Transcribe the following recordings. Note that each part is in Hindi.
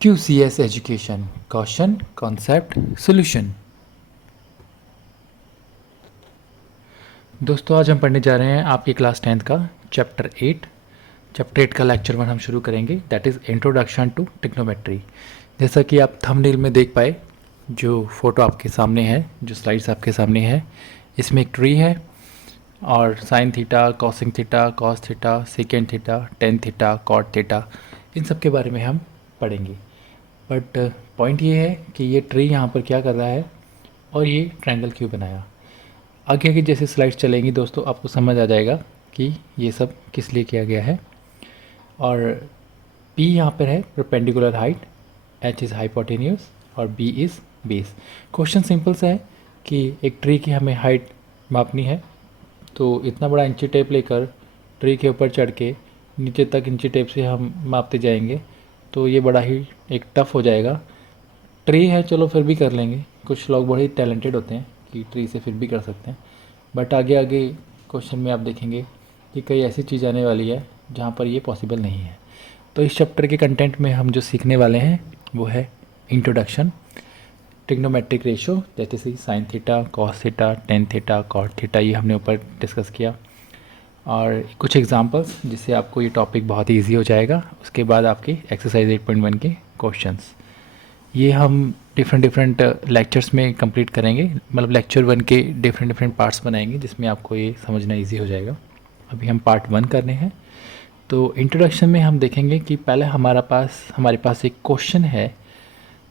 QCS education, question concept solution. दोस्तों आज हम पढ़ने जा रहे हैं आपकी क्लास 10th का चैप्टर 8 का लेक्चर 1 हम शुरू करेंगे, that is introduction to trigonometry. जैसा कि आप थंबनेल में देख पाए, जो फोटो आपके सामने है, जो स्लाइड्स आपके सामने है, इसमें एक ट्री है और sine theta, cosine theta, cos theta, secant theta, tan theta, cot theta, इन सब के बारे में हम पढ़ेंगे। बट पॉइंट ये है कि ये ट्री यहाँ पर क्या कर रहा है और ये ट्रायंगल क्यों बनाया। आगे आगे जैसे स्लाइड्स चलेंगी दोस्तों, आपको समझ आ जाएगा कि ये सब किस लिए किया गया है। और P यहाँ पर है perpendicular height, H is hypotenuse और B is base. Question simple सा है कि एक ट्री की हमें हाइट मापनी है, तो इतना बड़ा इंची टेप लेकर ट्री के ऊपर चढ़ के नीचे तक इंची टेप से हम मापते जाएंगे, तो ये बड़ा ही एक टफ़ हो जाएगा। ट्री है चलो फिर भी कर लेंगे, कुछ लोग बड़े टैलेंटेड होते हैं कि ट्री से फिर भी कर सकते हैं। बट आगे आगे क्वेश्चन में आप देखेंगे कि कई ऐसी चीज़ आने वाली है जहाँ पर ये पॉसिबल नहीं है। तो इस चैप्टर के कंटेंट में हम जो सीखने वाले हैं वो है इंट्रोडक्शन, ट्रिग्नोमेट्रिक रेशो, जैसे see sine theta, cos theta, tan theta, cot theta, ये हमने ऊपर डिस्कस किया। और कुछ एग्जांपल्स जिससे आपको ये टॉपिक बहुत ही ईजी हो जाएगा। उसके बाद आपके एक्सरसाइज 8.1 के क्वेश्चंस, ये हम डिफरेंट लेक्चर्स में कंप्लीट करेंगे, मतलब लेक्चर 1 के डिफरेंट पार्ट्स बनाएंगे जिसमें आपको ये समझना इजी हो जाएगा। अभी हम पार्ट 1 कर रहे हैं। तो इंट्रोडक्शन में हम देखेंगे कि पहले हमारे पास एक क्वेश्चन है,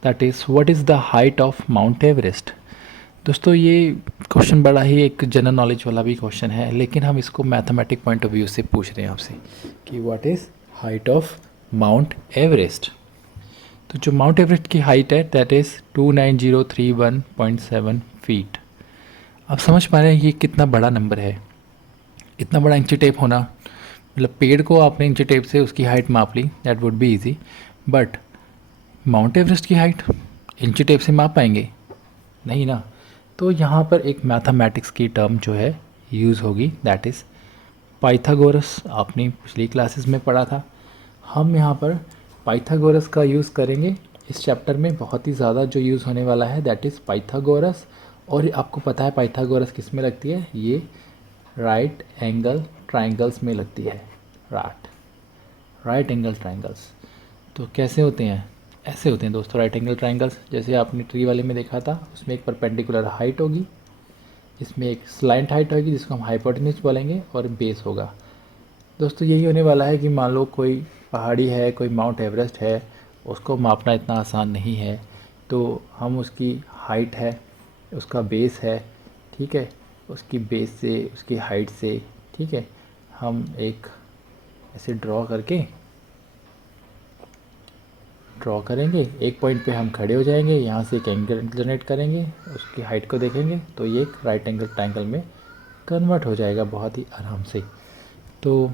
that is what is the height of mount Everest. दोस्तों ये क्वेश्चन बड़ा ही एक जनरल नॉलेज वाला भी क्वेश्चन है, लेकिन हम इसको मैथमेटिक पॉइंट ऑफ व्यू से पूछ रहे हैं आपसे कि what is height of mount Everest. तो जो माउंट एवरेस्ट की हाइट है दैट इज़ 29031.7 फीट। आप समझ पा रहे हैं ये कितना बड़ा नंबर है। इतना बड़ा इंची टेप होना, मतलब पेड़ को आपने इंची टेप से उसकी हाइट माप ली, that would be easy, but Mount Everest की हाइट इंची टेप से माप पाएंगे नहीं ना। तो यहाँ पर एक मैथमेटिक्स की टर्म जो है यूज़ होगी, दैट इज़ पाइथागोरस। आपने पिछली क्लासेस में पढ़ा था। हम यहाँ पर पाइथागोरस का यूज़ करेंगे इस चैप्टर में। बहुत ही ज़्यादा जो यूज़ होने वाला है दैट इज़ पाइथागोरस। और आपको पता है पाइथागोरस किस में लगती है, ये राइट एंगल ट्राइंगल्स में लगती है। राइट एंगल ट्राइंगल्स तो कैसे होते हैं, ऐसे होते हैं दोस्तों राइट एंगल ट्राइंगल्स। जैसे आपने ट्री वाले में देखा था, उसमें एक परपेंडिकुलर हाइट होगी, इसमें एक स्लाइंट हाइट होगी जिसको हम हाइपोटेन्यूज बोलेंगे, और बेस होगा। दोस्तों यही होने वाला है कि मान लो कोई पहाड़ी है, कोई माउंट एवरेस्ट है, उसको मापना इतना आसान नहीं है, तो हम उसकी हाइट है, उसका बेस है, ठीक है, उसकी बेस से उसकी हाइट से, ठीक है, हम एक ऐसे ड्रॉ करेंगे। एक पॉइंट पे हम खड़े हो जाएंगे, यहाँ से एक एंगल जनरेट करेंगे, उसकी हाइट को देखेंगे तो ये एक राइट एंगल ट्रायंगल में कन्वर्ट हो जाएगा बहुत ही आराम से। तो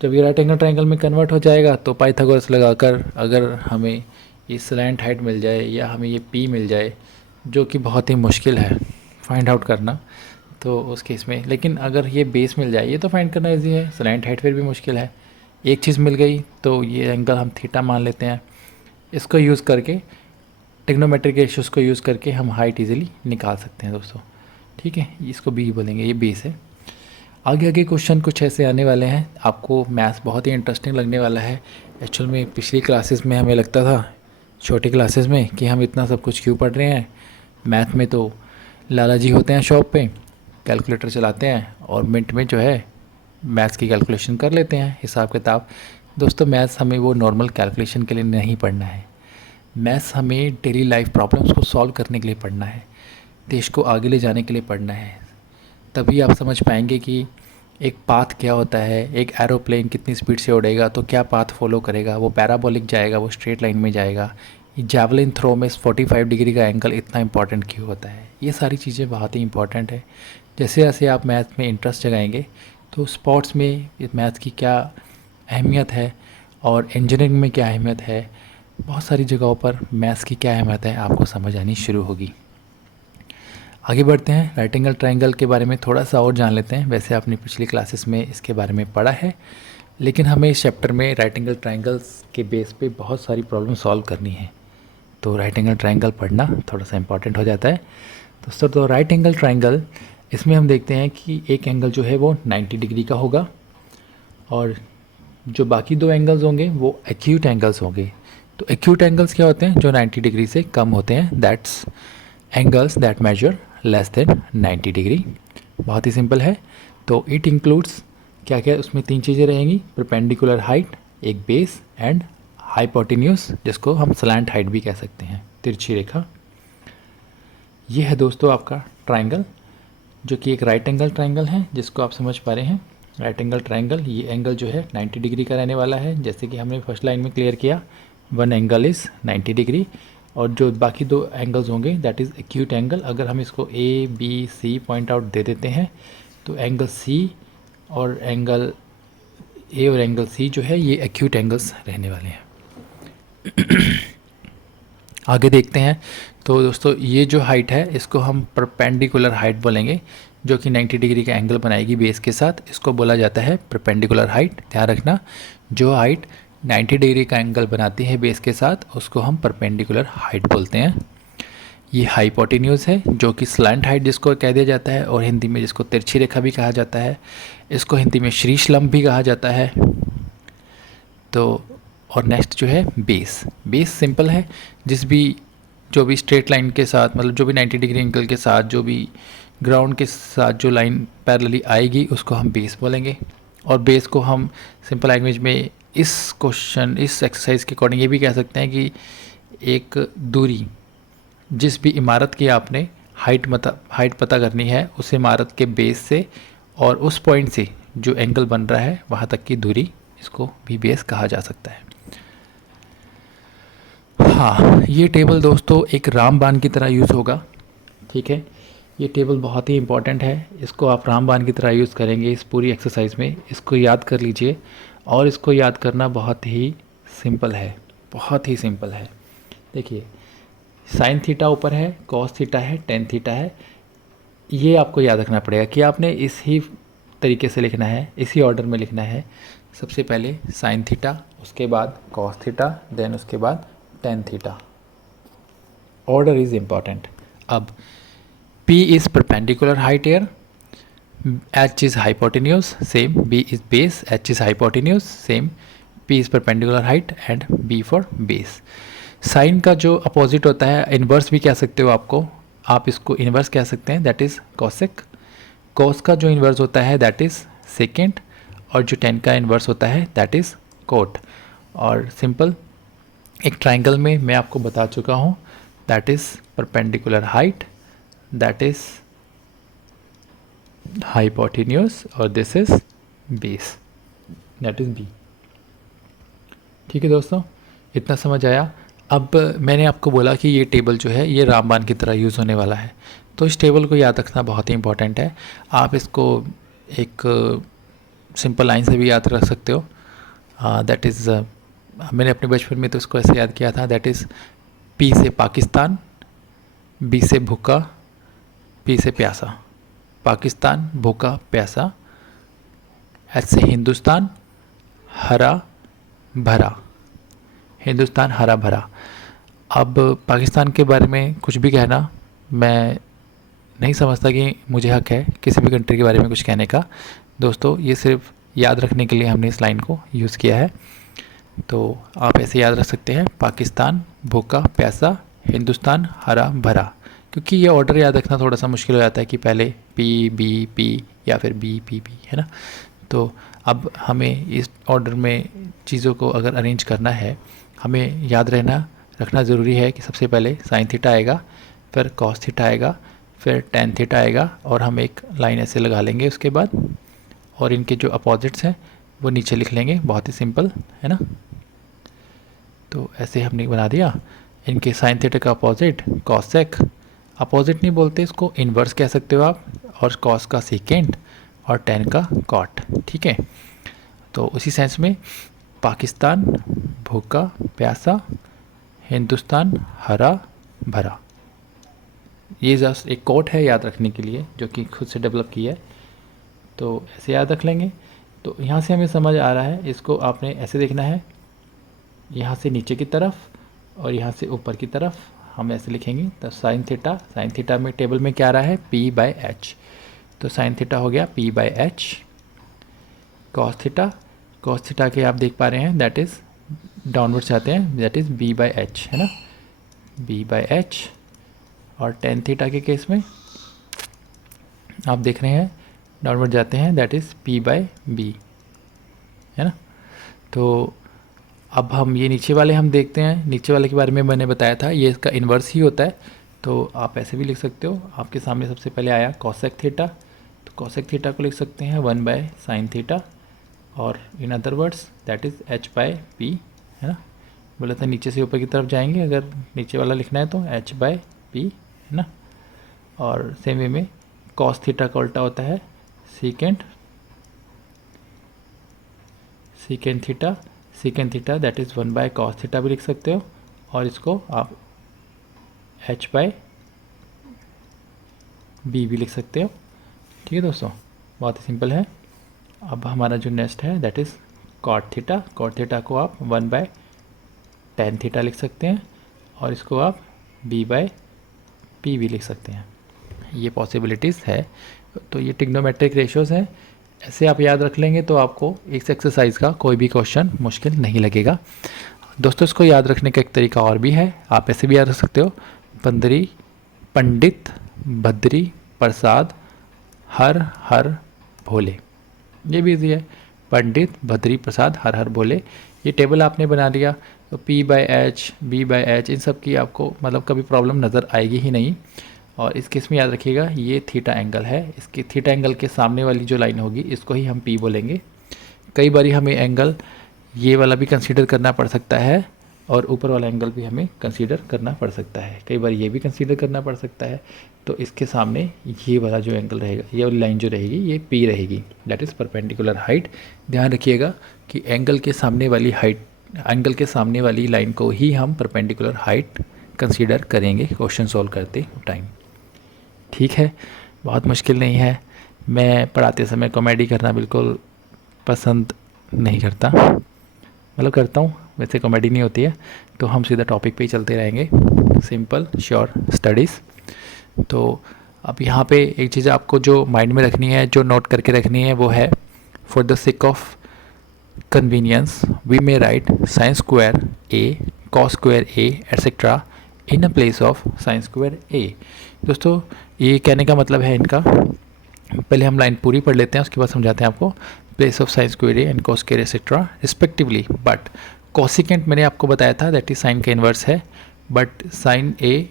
जब ये राइट एंगल ट्रायंगल में कन्वर्ट हो जाएगा तो पाइथागोरस लगाकर अगर हमें ये स्लैंट हाइट मिल जाए या हमें ये पी मिल जाए, जो कि बहुत ही मुश्किल है फाइंड आउट करना, तो उस केस में, लेकिन अगर ये बेस मिल जाए, ये तो फाइंड करना ईजी है, स्लैंट हाइट फिर भी मुश्किल है। एक चीज़ मिल गई तो ये एंगल हम थीटा मान लेते हैं। इसको यूज़ करके, ट्रिग्नोमेट्रिक रेशियोज़ को यूज़ करके हम हाइट इजीली निकाल सकते हैं दोस्तों, ठीक है। इसको बी बोलेंगे, ये बेस है। आगे आगे क्वेश्चन कुछ ऐसे आने वाले हैं, आपको मैथ्स बहुत ही इंटरेस्टिंग लगने वाला है। एक्चुअल में पिछली क्लासेस में हमें लगता था, छोटी क्लासेस में, कि हम इतना सब कुछ क्यों पढ़ रहे हैं। मैथ में तो लाला जी होते हैं शॉप पे, कैलकुलेटर चलाते हैं और मिनट में जो है मैथ्स की कैलकुलेशन कर लेते हैं, हिसाब किताब। दोस्तों मैथ्स हमें वो नॉर्मल कैलकुलेशन के लिए नहीं पढ़ना है। मैथ्स हमें डेली लाइफ प्रॉब्लम्स को सॉल्व करने के लिए पढ़ना है, देश को आगे ले जाने के लिए पढ़ना है। तभी आप समझ पाएंगे कि एक पाथ क्या होता है, एक एरोप्लेन कितनी स्पीड से उड़ेगा तो क्या पाथ फॉलो करेगा, वो पैराबोलिक जाएगा, वो स्ट्रेट लाइन में जाएगा, जैवलिन थ्रो में 45 डिग्री का एंगल इतना इंपॉर्टेंट क्यों होता है। ये सारी चीज़ें बहुत ही इंपॉर्टेंट है। जैसे जैसे आप मैथ में इंटरेस्ट जगाएंगे तो स्पोर्ट्स में मैथ की क्या अहमियत है और इंजीनियरिंग में क्या अहमियत है, बहुत सारी जगहों पर मैथ्स की क्या अहमियत है आपको समझ आनी शुरू होगी। आगे बढ़ते हैं, राइट एंगल ट्रायंगल के बारे में थोड़ा सा और जान लेते हैं। वैसे आपने पिछली क्लासेस में इसके बारे में पढ़ा है, लेकिन हमें इस चैप्टर में राइट एंगल ट्रायंगल्स के बेस पे बहुत सारी प्रॉब्लम सॉल्व करनी है, तो राइट एंगल ट्रायंगल पढ़ना थोड़ा सा इंपॉर्टेंट हो जाता है। दोस्तों तो राइट एंगल ट्रायंगल, इसमें हम देखते हैं कि एक एंगल जो है वो 90 डिग्री का होगा और जो बाकी दो एंगल्स होंगे वो एक्यूट एंगल्स होंगे। तो एक्यूट एंगल्स क्या होते हैं? जो 90 डिग्री से कम होते हैं, that's angles that measure less than 90 degree. बहुत ही सिंपल है। तो इट इंक्लूड्स क्या क्या, उसमें तीन चीज़ें रहेंगी, परपेंडिकुलर हाइट, एक बेस एंड हाइपोटेन्यूज, जिसको हम स्लैंट हाइट भी कह सकते हैं, तिरछी रेखा। ये है दोस्तों आपका ट्रायंगल, जो कि एक राइट एंगल ट्रायंगल है, जिसको आप समझ पा रहे हैं। राइट एंगल ट्रायंगल, ये एंगल जो है 90 डिग्री का रहने वाला है, जैसे कि हमने फर्स्ट लाइन में क्लियर किया, वन एंगल इज़ 90 डिग्री। और जो बाकी दो एंगल्स होंगे दैट इज़ एक्यूट एंगल। अगर हम इसको A B C point out दे देते हैं तो एंगल सी और एंगल ए और एंगल सी जो है ये एक्यूट एंगल्स रहने वाले हैं। आगे देखते हैं। तो दोस्तों ये जो हाइट है इसको हम परपेंडिकुलर हाइट बोलेंगे, जो कि 90 डिग्री का एंगल बनाएगी बेस के साथ, इसको बोला जाता है परपेंडिकुलर हाइट। ध्यान रखना, जो हाइट 90 डिग्री का एंगल बनाती है बेस के साथ उसको हम परपेंडिकुलर हाइट बोलते हैं। ये हाइपोटेन्यूज है, जो कि स्लैंट हाइट जिसको कह दिया जाता है, और हिंदी में जिसको तिरछी रेखा भी कहा जाता है, इसको हिंदी में श्रीशलम भी कहा जाता है। तो और नेक्स्ट जो है बेस। बेस सिंपल है, जो भी स्ट्रेट लाइन के साथ, मतलब जो भी 90 डिग्री एंगल के साथ, जो भी ग्राउंड के साथ जो लाइन पैरेलली आएगी उसको हम बेस बोलेंगे। और बेस को हम सिंपल लैंग्वेज में इस एक्सरसाइज के अकॉर्डिंग ये भी कह सकते हैं कि एक दूरी, जिस भी इमारत की आपने हाइट पता करनी है, उस इमारत के बेस से और उस पॉइंट से जो एंगल बन रहा है वहाँ तक की दूरी, इसको भी बेस कहा जा सकता है। हाँ, ये टेबल दोस्तों एक रामबाण की तरह यूज़ होगा। ठीक है, ये टेबल बहुत ही इंपॉर्टेंट है, इसको आप रामबाण की तरह यूज़ करेंगे इस पूरी एक्सरसाइज में। इसको याद कर लीजिए, और इसको याद करना बहुत ही सिंपल है, बहुत ही सिंपल है। देखिए, साइन थीटा ऊपर है, कॉस थीटा है, टेन थीटा है। ये आपको याद रखना पड़ेगा कि आपने इसी तरीके से लिखना है, इसी ऑर्डर में लिखना है। सबसे पहले साइन थीटा, उसके बाद कॉस थीटा, देन उसके बाद tan theta. Order is important. अब P is perpendicular height here, H is hypotenuse, same, B is base, H is hypotenuse, same, P is perpendicular height and B for base। Sine का जो अपोजिट होता है, इन्वर्स भी कह सकते हो आप इसको इन्वर्स कह सकते हैं, दैट इज़ कॉसेक। कॉस का जो इन्वर्स होता है दैट इज़ सेकेंड, और जो टेन का इन्वर्स होता है दैट इज़ कोट। और सिंपल एक ट्राइंगल में मैं आपको बता चुका हूँ, that is perpendicular height, that is hypotenuse, और this is base, that is B। ठीक है दोस्तों, इतना समझ आया। अब मैंने आपको बोला कि ये टेबल जो है ये रामबाण की तरह यूज़ होने वाला है, तो इस टेबल को याद रखना बहुत ही इंपॉर्टेंट है। आप इसको एक सिंपल लाइन से भी याद रख सकते हो, दैट इज़ मैंने अपने बचपन में तो इसको ऐसे याद किया था, दैट इज़ P से पाकिस्तान, B से भूखा, P से प्यासा, पाकिस्तान भूखा प्यासा, H से हिंदुस्तान हरा भरा, हिंदुस्तान हरा भरा। अब पाकिस्तान के बारे में कुछ भी कहना, मैं नहीं समझता कि मुझे हक है किसी भी कंट्री के बारे में कुछ कहने का। दोस्तों ये सिर्फ याद रखने के लिए हमने इस लाइन को यूज़ किया है, तो आप ऐसे याद रख सकते हैं, पाकिस्तान भूखा प्यासा, हिंदुस्तान हरा भरा। क्योंकि ये ऑर्डर याद रखना थोड़ा सा मुश्किल हो जाता है कि पहले पी बी पी या फिर बी पी पी, है ना। तो अब हमें इस ऑर्डर में चीज़ों को अगर अरेंज करना है, हमें याद रखना ज़रूरी है कि सबसे पहले साइन थीटा आएगा, फिर कॉस थीटा आएगा, फिर टेन थीटा आएगा, और हम एक लाइन ऐसे लगा लेंगे उसके बाद, और इनके जो अपोजिट्स हैं वो नीचे लिख लेंगे, बहुत ही सिंपल है ना। तो ऐसे हमने बना दिया। इनके साइन थीटा का अपोजिट कॉसेक, अपोजिट नहीं बोलते इसको, इन्वर्स कह सकते हो आप, और कॉस का सेकेंड और टेन का कॉट। ठीक है, तो उसी सेंस में पाकिस्तान भूखा प्यासा, हिंदुस्तान हरा भरा, ये जस्ट एक कोट है याद रखने के लिए, जो कि खुद से डेवलप किया है, तो ऐसे याद रख लेंगे। तो यहाँ से हमें समझ आ रहा है, इसको आपने ऐसे देखना है, यहाँ से नीचे की तरफ और यहाँ से ऊपर की तरफ हम ऐसे लिखेंगे। तो साइन थीटा में टेबल में क्या आ रहा है, p/h। तो साइन थीटा हो गया p/h। कॉस थीटा के आप देख पा रहे हैं दैट इज़ डाउनवर्ड चाहते हैं, दैट इज़ b/h, है ना, b/h। और टेन थीटा के केस में आप देख रहे हैं डाउनवर्ड जाते हैं, दैट इज़ p/b, है ना। तो अब हम ये नीचे वाले हम देखते हैं। नीचे वाले के बारे में मैंने बताया था, ये इसका इन्वर्स ही होता है। तो आप ऐसे भी लिख सकते हो, आपके सामने सबसे पहले आया कॉसेक थीटा, तो कॉसेक थीटा को लिख सकते हैं 1/sin थीटा, और in other words that is h/p, है ना। बोला था नीचे से ऊपर की तरफ जाएंगे, अगर नीचे वाला लिखना है तो h/p, है ना। और सेम वे में कॉस थीटा का उल्टा होता है secant theta that is 1/cos theta भी लिख सकते हो, और इसको आप h/b भी लिख सकते हो। ठीक है दोस्तों, बहुत ही सिंपल है। अब हमारा जो नेक्स्ट है दैट इज़ कॉट थीटा को आप 1/tan थीटा लिख सकते हैं, और इसको आप b/p भी लिख सकते हैं। ये पॉसिबिलिटीज़ है। तो ये टिग्नोमेट्रिक रेशियोज़ हैं, ऐसे आप याद रख लेंगे तो आपको इस एक्सरसाइज का कोई भी क्वेश्चन मुश्किल नहीं लगेगा। दोस्तों, इसको याद रखने का एक तरीका और भी है, आप ऐसे भी याद रख सकते हो, पंडित भद्री प्रसाद हर हर भोले। ये भी इजी है, पंडित भद्री प्रसाद हर हर भोले। ये टेबल आपने बना लिया, तो p/h b/h इन सब की आपको मतलब कभी प्रॉब्लम नज़र आएगी ही नहीं। और इस केस में याद रखिएगा ये थीटा एंगल है, इसके थीटा एंगल के सामने वाली जो लाइन होगी इसको ही हम p बोलेंगे। कई बार हमें एंगल ये वाला भी कंसीडर करना पड़ सकता है, और ऊपर वाला एंगल भी हमें कंसीडर करना पड़ सकता है, कई बार ये भी कंसीडर करना पड़ सकता है। तो इसके सामने ये वाला जो एंगल रहेगा, ये वाली लाइन जो रहेगी ये p रहेगी, दैट इज़ परपेंडिकुलर हाइट। ध्यान रखिएगा कि एंगल के सामने वाली लाइन को ही हम परपेंडिकुलर हाइट कंसीडर करेंगे क्वेश्चन सॉल्व करते टाइम। ठीक है, बहुत मुश्किल नहीं है। मैं पढ़ाते समय कॉमेडी करना बिल्कुल पसंद नहीं करता, मतलब करता हूँ, वैसे कॉमेडी नहीं होती है। तो हम सीधा टॉपिक पे ही चलते रहेंगे, सिंपल श्योर स्टडीज़। तो अब यहाँ पे एक चीज़ आपको जो माइंड में रखनी है, जो नोट करके रखनी है, वो है for the sake of convenience we may write sin square a cos square a etcetera in a place of sin square a। दोस्तों, ये कहने का मतलब है इनका, पहले हम लाइन पूरी पढ़ लेते हैं, उसके बाद समझाते हैं आपको। Place of sin square a and cos square etcetera respectively, but cosecant मैंने आपको बताया था दैट इज साइन का इन्वर्स है, but sin a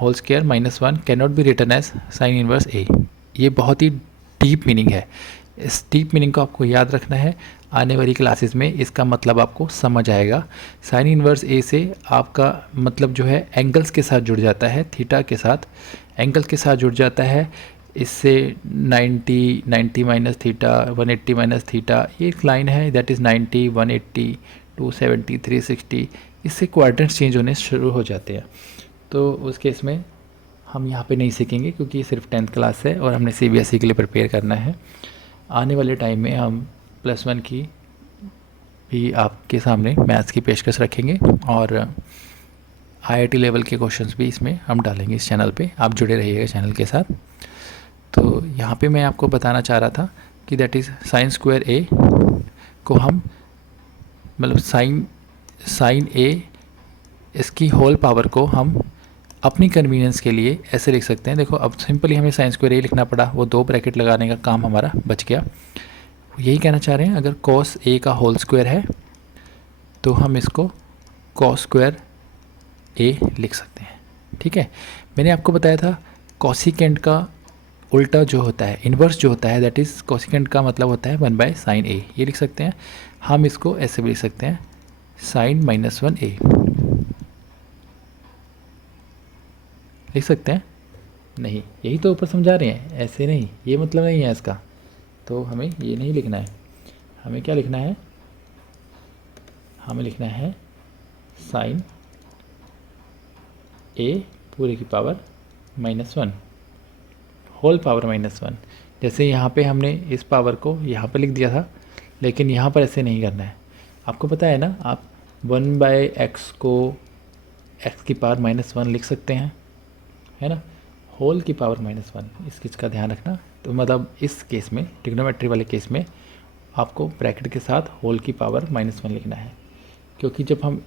whole square -1 can not be written as sine inverse a। ये बहुत ही डीप मीनिंग है, इस डीप मीनिंग को आपको याद रखना है। आने वाली क्लासेस में इसका मतलब आपको समझ आएगा। साइन इन्वर्स ए से आपका मतलब जो है एंगल्स के साथ जुड़ जाता है, थीटा के साथ एंगल्स के साथ जुड़ जाता है। इससे 90 माइनस थीटा, 180 माइनस थीटा, ये एक लाइन है दैट इज़ 90, 180, 270, 360, इससे क्वाड्रेंट्स चेंज होने शुरू हो जाते हैं। तो उस केस में हम यहाँ पे नहीं सीखेंगे, क्योंकि ये सिर्फ 10th क्लास है और हमने CBSE के लिए प्रिपेयर करना है। आने वाले टाइम में हम +1 की भी आपके सामने मैथ्स की पेशकश रखेंगे, और IIT लेवल के क्वेश्चंस भी इसमें हम डालेंगे इस चैनल पे। आप जुड़े रहिएगा चैनल के साथ। तो यहाँ पे मैं आपको बताना चाह रहा था कि that is sin square a को हम मतलब साइन a इसकी होल पावर को हम अपनी कन्वीनियंस के लिए ऐसे लिख सकते हैं। देखो, अब सिंपली हमें sin square a लिखना पड़ा, वो 2 ब्रैकेट लगाने का काम हमारा बच गया। यही कहना चाह रहे हैं, अगर cos a का होल स्क्वायर है तो हम इसको cos स्क्वायर a लिख सकते हैं। ठीक है, मैंने आपको बताया था कोसिकेंट का उल्टा जो होता है, इन्वर्स जो होता है, दैट इज़ कोसिकेंट का मतलब होता है 1/sin a। ये लिख सकते हैं, हम इसको ऐसे भी लिख सकते हैं sin -1a लिख सकते हैं। नहीं, यही तो ऊपर समझा रहे हैं, ऐसे नहीं, ये मतलब नहीं है इसका। तो हमें ये नहीं लिखना है, हमें क्या लिखना है, हमें लिखना है sin a पूरे की पावर -1 होल पावर -1। जैसे यहाँ पे हमने इस पावर को यहाँ पे लिख दिया था, लेकिन यहाँ पर ऐसे नहीं करना है। आपको पता है ना, आप 1/x को x की पावर -1 लिख सकते हैं, है ना, होल की पावर -1, इस चीज़ का ध्यान रखना। तो मतलब इस केस में, ट्रिग्नोमेट्री वाले केस में आपको ब्रैकेट के साथ होल की पावर -1 लिखना है, क्योंकि जब हम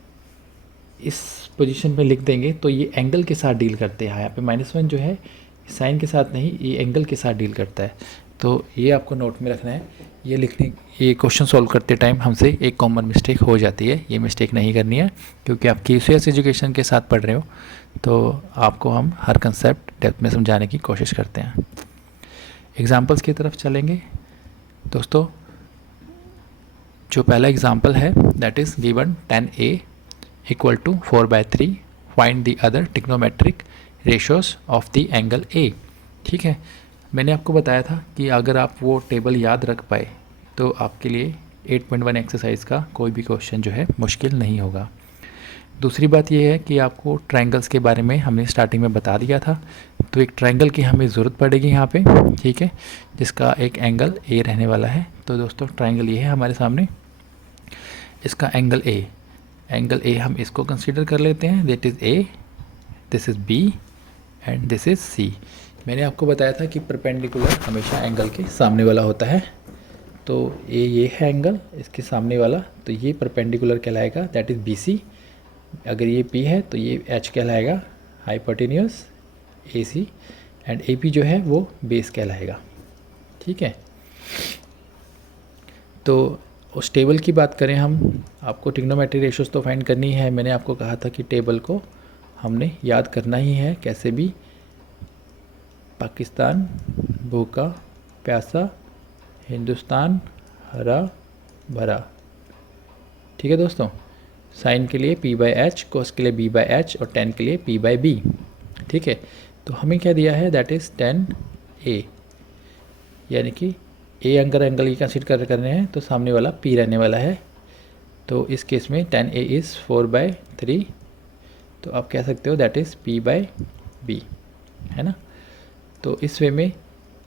इस पोजीशन पे लिख देंगे तो ये एंगल के साथ डील करते हैं। यहाँ पे -1 जो है साइन के साथ नहीं, ये एंगल के साथ डील करता है। तो ये आपको नोट में रखना है। ये क्वेश्चन सॉल्व करते टाइम हमसे एक कॉमन मिस्टेक हो जाती है, ये मिस्टेक नहीं करनी है, क्योंकि आप QCS एजुकेशन के साथ पढ़ रहे हो, तो आपको हम हर कंसेप्ट डेप्थ में समझाने की कोशिश करते हैं। एग्जाम्पल्स की तरफ चलेंगे दोस्तों। जो पहला एग्जाम्पल है that is given 10a equal to 4/3, find the other trigonometric ratios of the angle A। ठीक है, मैंने आपको बताया था कि अगर आप वो टेबल याद रख पाए तो आपके लिए 8.1 एक्सरसाइज का कोई भी क्वेश्चन जो है मुश्किल नहीं होगा। दूसरी बात यह है कि आपको ट्रायंगल्स के बारे में हमने स्टार्टिंग में बता दिया था, तो एक ट्रायंगल की हमें ज़रूरत पड़ेगी यहाँ पे, ठीक है, जिसका एक एंगल A रहने वाला है। तो दोस्तों ट्रायंगल ये है हमारे सामने, इसका एंगल A हम इसको कंसीडर कर लेते हैं, that is A, this is B and this is C। मैंने आपको बताया था कि परपेंडिकुलर हमेशा एंगल के सामने वाला होता है। तो ये है एंगल इसके सामने वाला, तो ये परपेंडिकुलर कहलाएगा, दैट इज़ BC। अगर ये P है तो ये H कहलाएगा हाइपोटेन्यूस AC, एंड AP जो है वो बेस कहलाएगा। ठीक है, तो उस टेबल की बात करें हम, आपको ट्रिग्नोमेट्री रेशियोज तो फाइंड करनी है। मैंने आपको कहा था कि टेबल को हमने याद करना ही है कैसे भी। पाकिस्तान भूखा प्यासा, हिंदुस्तान हरा भरा। ठीक है दोस्तों, साइन के लिए P/H, कोस के लिए B/H और tan के लिए P/B। ठीक है, तो हमें क्या दिया है, दैट इज़ tan A, यानी कि A अगर एंगल की कंसीडर कर रहे हैं तो सामने वाला P रहने वाला है। तो इस केस में tan A इज़ 4/3, तो आप कह सकते हो दैट इज़ P/B, है ना। तो इस वे में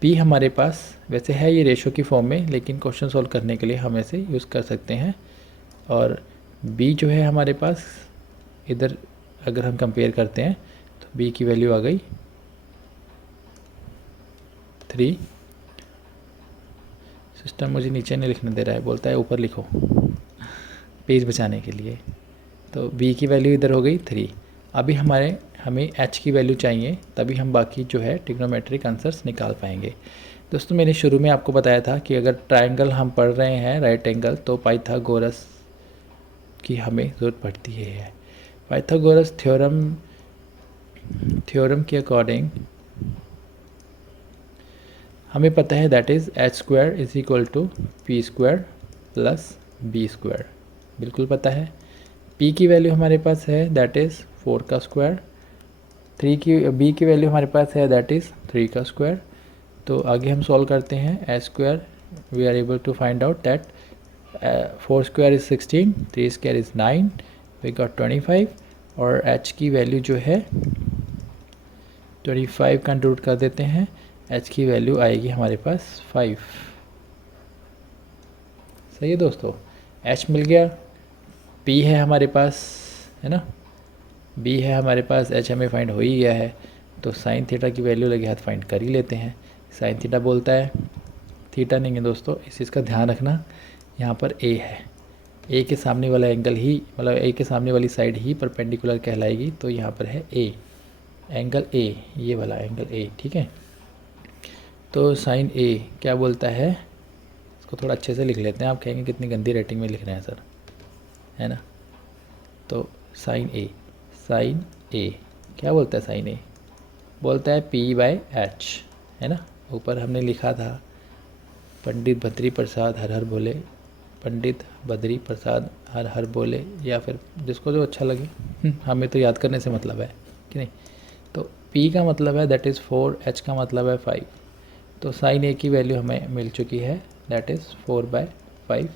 P हमारे पास वैसे है ये रेशो की फॉर्म में, लेकिन क्वेश्चन सॉल्व करने के लिए हम ऐसे यूज़ कर सकते हैं। और B जो है हमारे पास इधर अगर हम कंपेयर करते हैं तो B की वैल्यू आ गई 3। सिस्टम मुझे नीचे नहीं लिखने दे रहा है, बोलता है ऊपर लिखो पेज बचाने के लिए। तो B की वैल्यू इधर हो गई 3। अभी हमें H की वैल्यू चाहिए, तभी हम बाकी जो है ट्रिग्नोमेट्रिक आंसर्स निकाल पाएंगे। दोस्तों मैंने शुरू में आपको बताया था कि अगर ट्रायंगल हम पढ़ रहे हैं राइट एंगल, तो पाइथागोरस की हमें ज़रूरत पड़ती है। पाइथागोरस थ्योरम के अकॉर्डिंग हमें पता है that is h² is equal to P² plus B², बिल्कुल पता है। P की वैल्यू हमारे पास है दैट इज़ 4 का स्क्वायर, B की वैल्यू हमारे पास है दैट इज़ 3 का स्क्वायर। तो आगे हम सॉल्व करते हैं, h², we are able to find out that 4² is 16, 3² is 9, we got 25, और h की वैल्यू जो है 25 का रूट कर देते हैं, h की वैल्यू आएगी हमारे पास 5। सही है दोस्तों, h मिल गया, P है हमारे पास, है ना, B है हमारे पास, h हमें फाइंड हो ही गया है। तो साइन थीटा की वैल्यू लगे हाथ फाइंड कर ही लेते हैं। साइन थीटा बोलता है, थीटा नहीं है दोस्तों, इस चीज़ का ध्यान रखना, यहाँ पर A है, A के सामने वाला एंगल ही, मतलब A के सामने वाली साइड ही परपेंडिकुलर कहलाएगी। तो यहाँ पर है A, एंगल A, ये वाला एंगल A। ठीक है, तो साइन A क्या बोलता है, इसको थोड़ा अच्छे से लिख लेते हैं। आप कहेंगे कितनी गंदी राइटिंग में लिख रहे हैं सर, है ना। तो साइन A क्या बोलता है, साइन A बोलता है P/H, है ना। ऊपर हमने लिखा था पंडित बद्री प्रसाद हर हर बोले, पंडित बद्री प्रसाद हर हर बोले, या फिर जिसको जो अच्छा लगे, हमें तो याद करने से मतलब है कि नहीं। तो P का मतलब है दैट इज़ 4, H का मतलब है 5। तो साइन A की वैल्यू हमें मिल चुकी है दैट इज़ 4/5।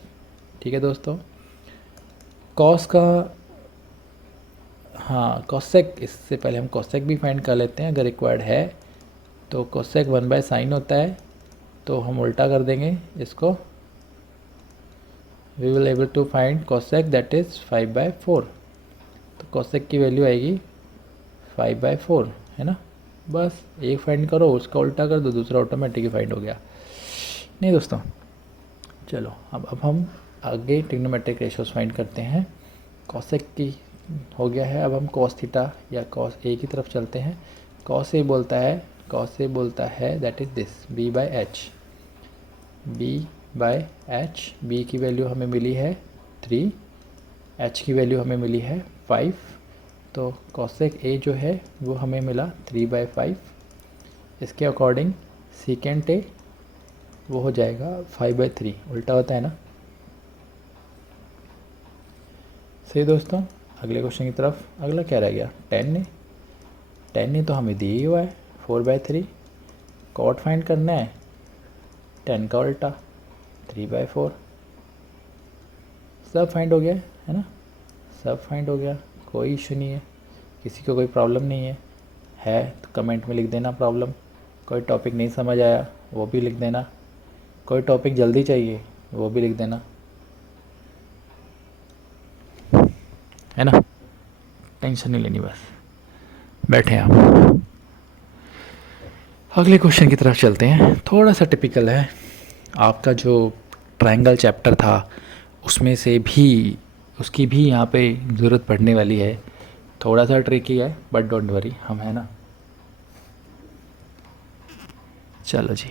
ठीक है दोस्तों, कॉस का, हाँ कॉसेक, इससे पहले हम कॉसेक भी फाइंड कर लेते हैं अगर रिक्वायर्ड है। तो कॉसेक 1/sin होता है, तो हम उल्टा कर देंगे इसको, we will able to find cosec that is 5/4। तो कोसेक की वैल्यू आएगी 5/4, है ना। बस एक फाइंड करो, उसका उल्टा कर दो, दूसरा ऑटोमेटिकली फाइंड हो गया। नहीं दोस्तों, चलो अब हम आगे ट्रिग्नोमेट्रिक रेशियोज फाइंड करते हैं। कॉसेक की हो गया है, अब हम कॉस थीटा या कॉस ए की तरफ चलते हैं। कॉस ए बोलता है that is this b/h। b/h, b की वैल्यू हमें मिली है 3, h की वैल्यू हमें मिली है 5। तो कॉसेक ए जो है वो हमें मिला 3/5। इसके अकॉर्डिंग सीकेंट ए वो हो जाएगा 5/3। उल्टा होता है ना। सही दोस्तों, अगले क्वेश्चन की तरफ। अगला क्या रह गया, टेन ए तो हमें दी ही हुआ है 4/3। कॉट फाइंड करना है, 10 का उल्टा 3/4। सब फाइंड हो गया है ना, सब फाइंड हो गया, कोई इशू नहीं है, किसी को कोई प्रॉब्लम नहीं है तो कमेंट में लिख देना प्रॉब्लम। कोई टॉपिक नहीं समझ आया वो भी लिख देना, कोई टॉपिक जल्दी चाहिए वो भी लिख देना, है ना। टेंशन नहीं लेनी, बस बैठे आप। अगले क्वेश्चन की तरफ चलते हैं। थोड़ा सा टिपिकल है, आपका जो ट्रायंगल चैप्टर था उसमें से भी उसकी भी यहाँ पे ज़रूरत पड़ने वाली है। थोड़ा सा ट्रिकी है बट डोंट वरी, हम है ना। चलो जी,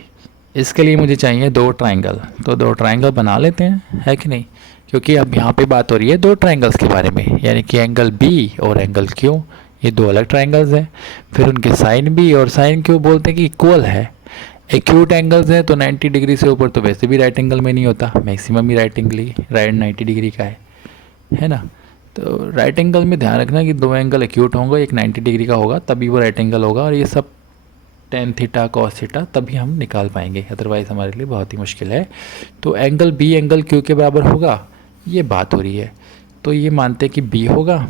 इसके लिए मुझे चाहिए 2 ट्रायंगल, तो 2 ट्रायंगल बना लेते हैं, है कि नहीं। क्योंकि अब यहाँ पे बात हो रही है 2 ट्रायंगल्स के बारे में, यानी कि एंगल बी और एंगल क्यू, ये 2 अलग ट्रायंगल्स हैं। फिर उनके साइन बी और साइन क्यू बोलते हैं कि इक्वल है। एक्यूट एंगल्स हैं तो 90 डिग्री से ऊपर तो वैसे भी राइट एंगल में नहीं होता, मैक्सिमम ही राइट 90 डिग्री का है ना। तो राइट एंगल में ध्यान रखना कि 2 एंगल एक्यूट होंगे, एक 90 डिग्री का होगा तभी वो राइट एंगल होगा, और ये सब टेन थीटा कॉस थीटा तभी हम निकाल पाएंगे, अदरवाइज़ हमारे लिए बहुत ही मुश्किल है। तो एंगल बी एंगल क्यू के बराबर होगा, ये बात हो रही है। तो ये मानते कि बी होगा,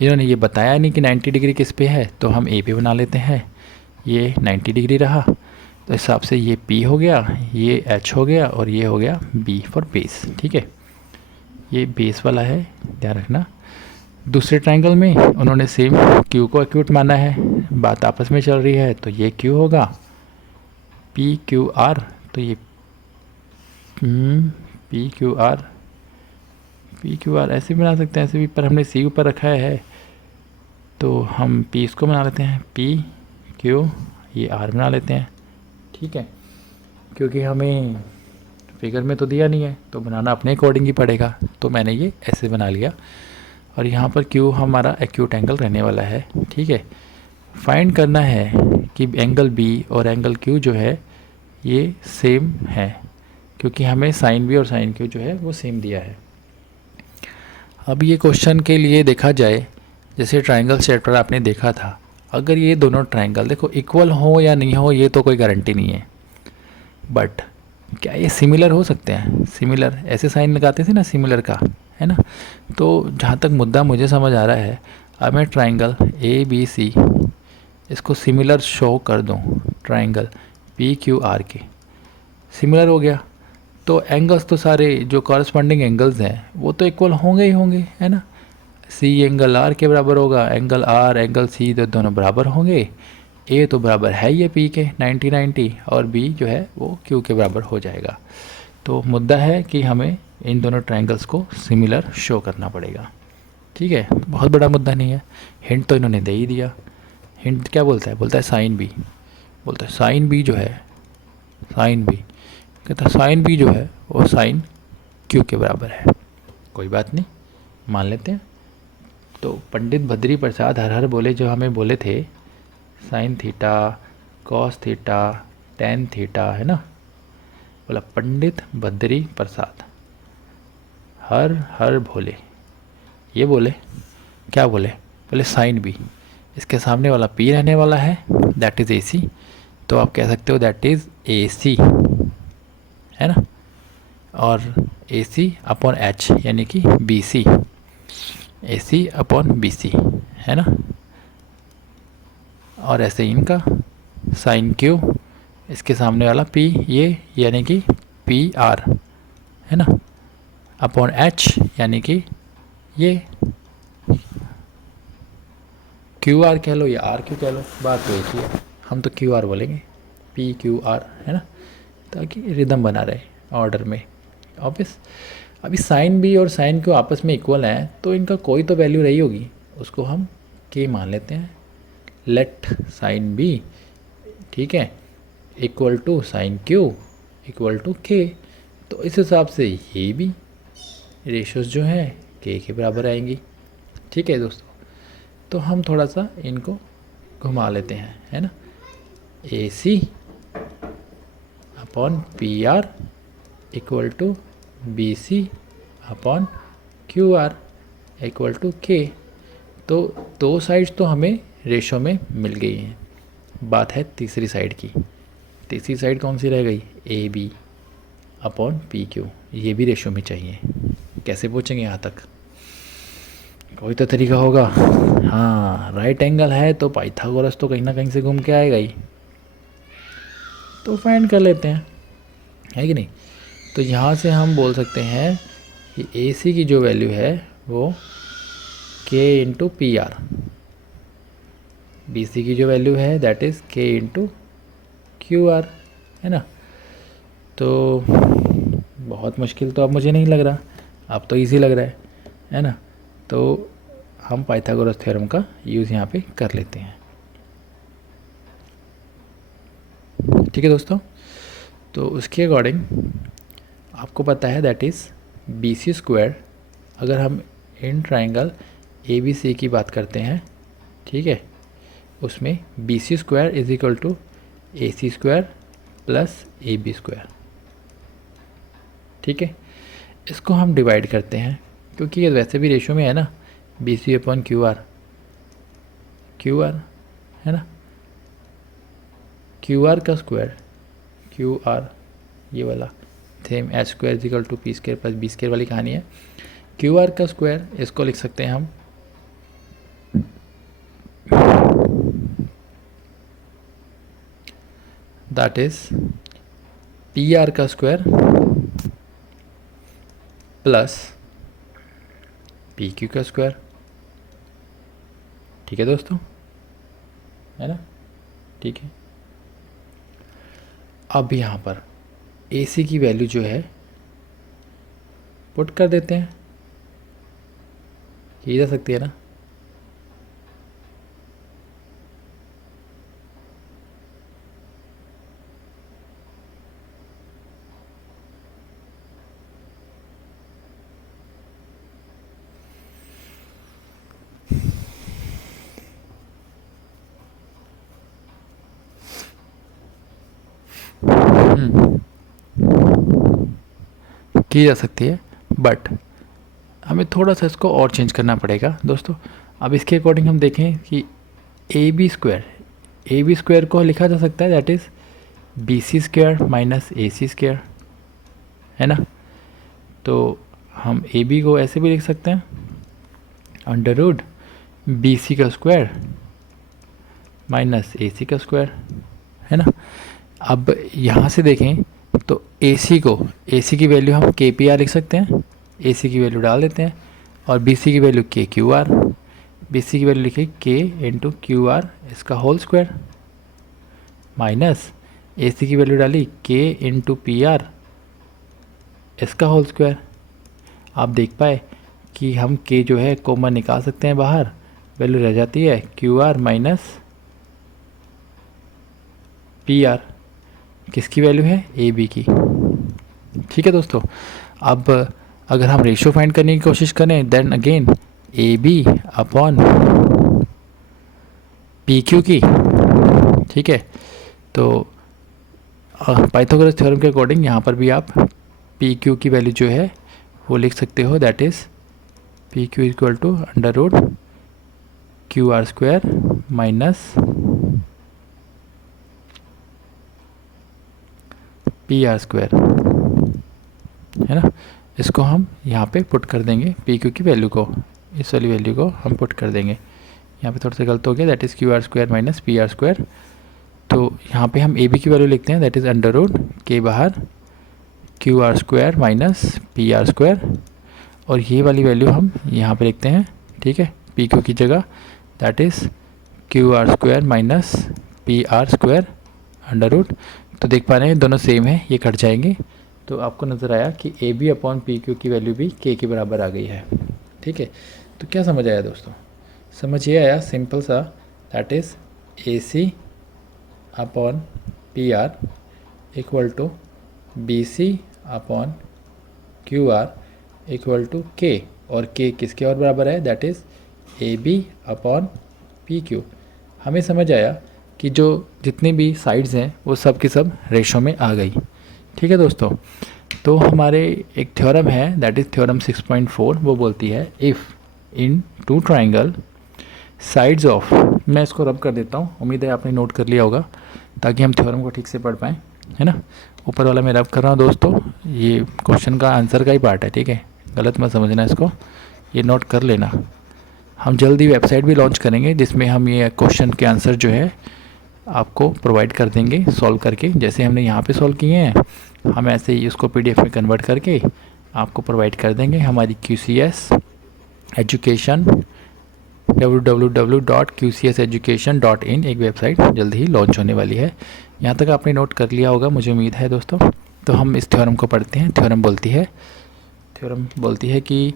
इन्होंने ये बताया नहीं कि 90 डिग्री किस पे है, तो हम ए पे बना लेते हैं। ये 90 डिग्री रहा, तो हिसाब से ये पी हो गया, ये एच हो गया, और ये हो गया बी फॉर बेस। ठीक है, ये बेस वाला है, ध्यान रखना। दूसरे ट्रायंगल में उन्होंने सेम क्यू को एक्यूट माना है, बात आपस में चल रही है, तो ये क्यू होगा पी क्यू आर। तो ये पी क्यू आर ऐसे बना सकते हैं, ऐसे भी, पर हमने सी ऊपर रखा है तो हम पी इसको बना लेते हैं, पी क्यू ये आर बना लेते हैं। ठीक है, क्योंकि हमें फिगर में तो दिया नहीं है तो बनाना अपने अकॉर्डिंग ही पड़ेगा, तो मैंने ये ऐसे बना लिया। और यहाँ पर क्यू हमारा एक्यूट एंगल रहने वाला है। ठीक है, फाइंड करना है कि एंगल बी और एंगल क्यू जो है ये सेम है, क्योंकि हमें साइन बी और साइन क्यू जो है वो सेम दिया है। अब ये क्वेश्चन के लिए देखा जाए, जैसे ट्रायंगल चैप्टर आपने देखा था, अगर ये दोनों ट्रायंगल देखो इक्वल हो या नहीं हो ये तो कोई गारंटी नहीं है, बट क्या ये सिमिलर हो सकते हैं। सिमिलर ऐसे साइन लगाते थे ना सिमिलर का, है ना। तो जहाँ तक मुद्दा मुझे समझ आ रहा है, अब मैं ट्रायंगल ए बी सी इसको सिमिलर शो कर दूँ, ट्रायंगल पी क्यू आर के सिमिलर हो गया, तो एंगल्स तो सारे जो कॉरस्पॉन्डिंग एंगल्स हैं वो तो इक्वल होंगे ही होंगे, है ना। सी एंगल आर के बराबर होगा, एंगल आर एंगल सी तो दोनों बराबर होंगे। ए तो बराबर है ये पी के 90 और बी जो है वो क्यू के बराबर हो जाएगा। तो मुद्दा है कि हमें इन दोनों ट्रायंगल्स को सिमिलर शो करना पड़ेगा। ठीक है, बहुत बड़ा मुद्दा नहीं है, हिंट तो इन्होंने दे ही दिया। हिंट क्या बोलता है, बोलता है साइन बी, बोलता है साइन बी जो है, साइन बी कहता है साइन बी जो है वो साइन क्यू के बराबर है। कोई बात नहीं, मान लेते हैं। तो पंडित बद्री प्रसाद हर हर बोले जो हमें बोले थे sign theta cos theta tan theta, है ना। बोला पंडित बद्री प्रसाद हर हर भोले, ये बोले क्या बोले, बोले साइन बी, इसके सामने वाला पी रहने वाला है, दैट इज़ ए सी। तो आप कह सकते हो दैट इज़ ए सी, है ना। और ए सी अपॉन एच यानी कि बी सी, ए सी अपॉन बी सी, है ना। और ऐसे इनका साइन क्यू, इसके सामने वाला पी ये यानी कि पी आर, है ना। अपॉन एच, यानी कि ये क्यू आर कह लो या आर क्यू कह लो, बात तो एक ही है, हम तो क्यू आर बोलेंगे, पी क्यू आर, है ना, ताकि रिदम बना रहे ऑर्डर में। ऑब्वियस अभी साइन बी और साइन क्यू आपस में इक्वल हैं, तो इनका कोई तो वैल्यू रही होगी, उसको हम के मान लेते हैं। लेट साइन बी, ठीक है, equal to sine Q equal to K. तो इस हिसाब से ये भी रेशोज जो हैं के बराबर आएंगी। ठीक है दोस्तों, तो हम थोड़ा सा इनको घुमा लेते हैं, है ना। A C upon P R equal to B C upon Q R equal to K. तो दो साइड्स तो हमें रेशो में मिल गई हैं। बात है तीसरी साइड की। तीसरी साइड कौन सी रह गई? A B upon P Q. ये भी रेशो में चाहिए। कैसे पहुँचेंगे यहाँ तक? कोई तो तरीका होगा। हाँ, राइट एंगल है तो पाइथागोरस तो कहीं ना कहीं से घूम के आएगा ही, तो फाइंड कर लेते हैं, है कि नहीं। तो यहाँ से हम बोल सकते हैं कि ए सी की जो वैल्यू है वो K into P R, B C की जो वैल्यू है that is K into Q R, है ना। तो बहुत मुश्किल तो अब मुझे नहीं लग रहा, अब तो इजी लग रहा है ना। तो हम पाइथागोरस थ्योरम का यूज़ यहाँ पे कर लेते हैं। ठीक है दोस्तों, तो उसके अकॉर्डिंग आपको पता है that is B C square. अगर हम in triangle A B C की बात करते हैं, ठीक है, उसमें B C square is equal to A C square plus A B square. ठीक है, इसको हम डिवाइड करते हैं क्योंकि ये वैसे भी रेशो में है ना, B C upon Q R, है ना। क्यू आर का स्क्वायर, क्यू आर ये वाला same H square is equal to P square plus B square वाली कहानी है। क्यू आर का स्क्वायर इसको लिख सकते हैं हम दैट इज पी आर का स्क्वायर प्लस पी क्यू का स्क्वायर। ठीक है दोस्तों, है ना, ठीक है। अब यहाँ पर ए सी की वैल्यू जो है पुट कर देते हैं, की जा सकती है ना। की जा सकती है, बट हमें थोड़ा सा इसको और चेंज करना पड़ेगा दोस्तों। अब इसके अकॉर्डिंग हम देखें कि ए बी स्क्वायर को लिखा जा सकता है that is B C square minus A C square, है ना। तो हम ए बी को ऐसे भी लिख सकते हैं अंडर रूट बी सी का स्क्वायर माइनस ए सी का स्क्वायर, है ना। अब यहाँ से देखें तो ए सी की वैल्यू हम के पी आर लिख सकते हैं, ए सी की वैल्यू डाल देते हैं, और बी सी की वैल्यू के क्यू आर, बी सी की वैल्यू लिखी के इंटू क्यू आर इसका होल स्क्वायर माइनस ए सी की वैल्यू डाली के इंटू पी आर इसका होल स्क्वायर। आप देख पाए कि हम के जो है कॉमन निकाल सकते हैं बाहर, वैल्यू रह जाती है Q R minus P R. किसकी वैल्यू है? ए बी की। ठीक है दोस्तों, अब अगर हम रेशियो फाइंड करने की कोशिश करें then again A B upon P Q की। ठीक है, तो पाइथागोरस थ्योरम के अकॉर्डिंग यहाँ पर भी आप पी क्यू की वैल्यू जो है वो लिख सकते हो that is P Q equal to under root Q R square minus P R square, है ना। इसको हम यहाँ पे पुट कर देंगे, पी क्यू की वैल्यू को, इस वाली वैल्यू को हम पुट कर देंगे। यहाँ पे थोड़ा सा गलत हो गया, that is Q R square minus P R square. तो यहाँ पे हम ए बी की वैल्यू लिखते हैं दैट इज़ अंडर रूट के बाहर Q R square minus P R square और ये वाली वैल्यू हम यहाँ पे लिखते हैं, ठीक है, पी क्यू की जगह, that is Q R square minus P R square under root. तो देख पा रहे हैं दोनों सेम है, ये कट जाएंगे। तो आपको नज़र आया कि A B upon P Q की वैल्यू भी के के बराबर आ गई है, ठीक है। तो क्या समझ आया दोस्तों? समझ ये आया सिंपल सा, that is A C upon P R equal to B C upon Q R equal to K, और के किसके और बराबर है, that is A B upon P Q. हमें समझ आया कि जो जितनी भी साइड्स हैं वो सब की सब रेशो में आ गई, ठीक है दोस्तों। तो हमारे एक थ्योरम है, दैट इज़ थ्योरम 6.4, वो बोलती है if in two triangle sides of, मैं इसको रब कर देता हूँ, उम्मीद है आपने नोट कर लिया होगा ताकि हम थ्योरम को ठीक से पढ़ पाएँ, है ना। ऊपर वाला मैं रब कर रहा हूँ दोस्तों, ये क्वेश्चन का आंसर का ही पार्ट है, ठीक है, गलत मत समझना इसको, ये नोट कर लेना। हम जल्दी वेबसाइट भी लॉन्च करेंगे जिसमें हम ये क्वेश्चन के आंसर जो है आपको प्रोवाइड कर देंगे सॉल्व करके, जैसे हमने यहाँ पे सॉल्व किए हैं हम ऐसे ही उसको पीडीएफ में कन्वर्ट करके आपको प्रोवाइड कर देंगे। हमारी QCS एजुकेशन www.qcseducation.in एक वेबसाइट जल्दी ही लॉन्च होने वाली है। यहाँ तक आपने नोट कर लिया होगा मुझे उम्मीद है दोस्तों। तो हम इस थ्योरम को पढ़ते हैं। थ्योरम बोलती है कि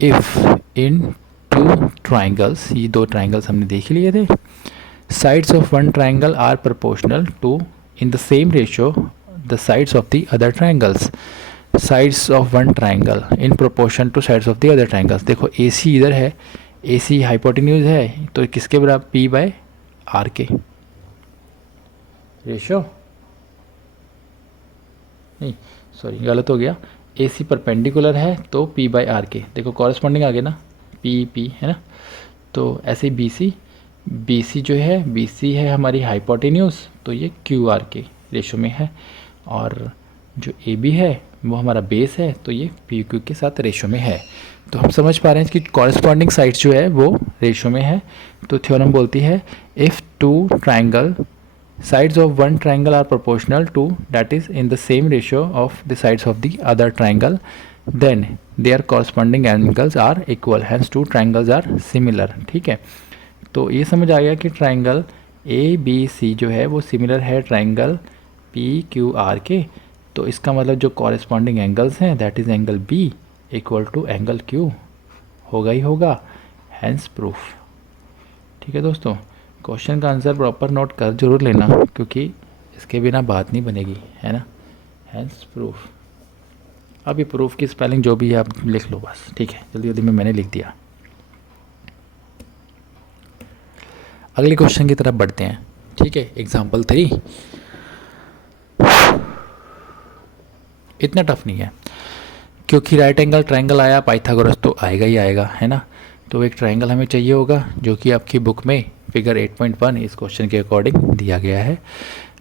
इफ़ इन टू ट्राइंगल्स, ये दो ट्राइंगल्स हमने देख ही लिए थे, sides of one triangle are proportional to in the same ratio the sides of the other triangles, sides of one triangle in proportion to sides of the other triangles। देखो AC इधर है, AC हाइपोटेन्यूज है, तो किसके बराबर, P बाय R के रेशो, नहीं सॉरी गलत हो गया, AC परपेंडिकुलर है तो P बाय R के, देखो कॉरेस्पॉन्डिंग आ गया ना, P है ना। तो ऐसे BC जो है, BC है हमारी हाइपोटेन्यूज, तो ये QR के रेशो में है, और जो AB है वो हमारा बेस है, तो ये PQ के साथ रेशो में है। तो हम समझ पा रहे हैं कि कॉरेस्पॉन्डिंग साइड्स जो है वो रेशो में है। तो थ्योरम बोलती है if two triangle sides of one triangle are proportional to, that is in the same ratio of the sides of the other triangle, then their corresponding angles are equal, hence two triangles are similar। ठीक है, तो ये समझ आ गया कि ट्राइंगल ABC जो है वो सिमिलर है ट्राइंगल PQR के। तो इसका मतलब जो कॉरेस्पॉन्डिंग एंगल्स हैं that is angle B equal to angle Q होगा ही होगा, हैंस प्रूफ। ठीक है दोस्तों, क्वेश्चन का आंसर प्रॉपर नोट कर जरूर लेना क्योंकि इसके बिना बात नहीं बनेगी, है ना। हैंस प्रूफ, अब ये प्रूफ की स्पेलिंग जो भी है आप लिख लो बस, ठीक है, जल्दी जल्दी में मैंने लिख दिया। अगले क्वेश्चन की तरफ बढ़ते हैं, ठीक है। एग्जाम्पल 3, इतना टफ नहीं है क्योंकि राइट एंगल ट्राइंगल आया, पाइथागोरस तो आएगा ही आएगा, है ना। तो एक ट्राइंगल हमें चाहिए होगा जो कि आपकी बुक में फिगर 8.1 इस क्वेश्चन के अकॉर्डिंग दिया गया है।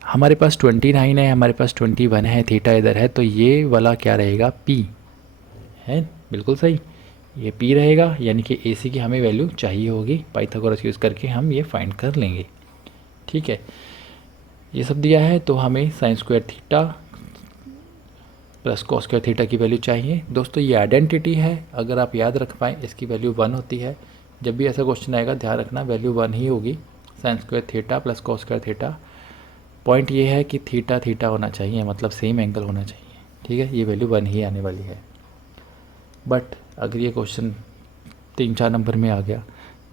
हमारे पास 29 है, हमारे पास 21 है, थीटा इधर है, तो ये वाला क्या रहेगा, P है, बिल्कुल सही, ये P रहेगा, यानी कि AC की हमें वैल्यू चाहिए होगी, पाइथागोरस यूज़ करके हम ये फाइंड कर लेंगे। ठीक है, ये सब दिया है तो हमें sign square theta plus cos square theta की वैल्यू चाहिए। दोस्तों ये आइडेंटिटी है, अगर आप याद रख पाएँ इसकी वैल्यू 1 होती है। जब भी ऐसा क्वेश्चन आएगा ध्यान रखना वैल्यू 1 ही होगी, sign square theta plus cos square theta. Point ये है कि थीटा थीटा होना चाहिए, मतलब सेम एंगल होना चाहिए, ठीक है, ये वैल्यू 1 ही आने वाली है। बट अगर ये क्वेश्चन 3-4 नंबर में आ गया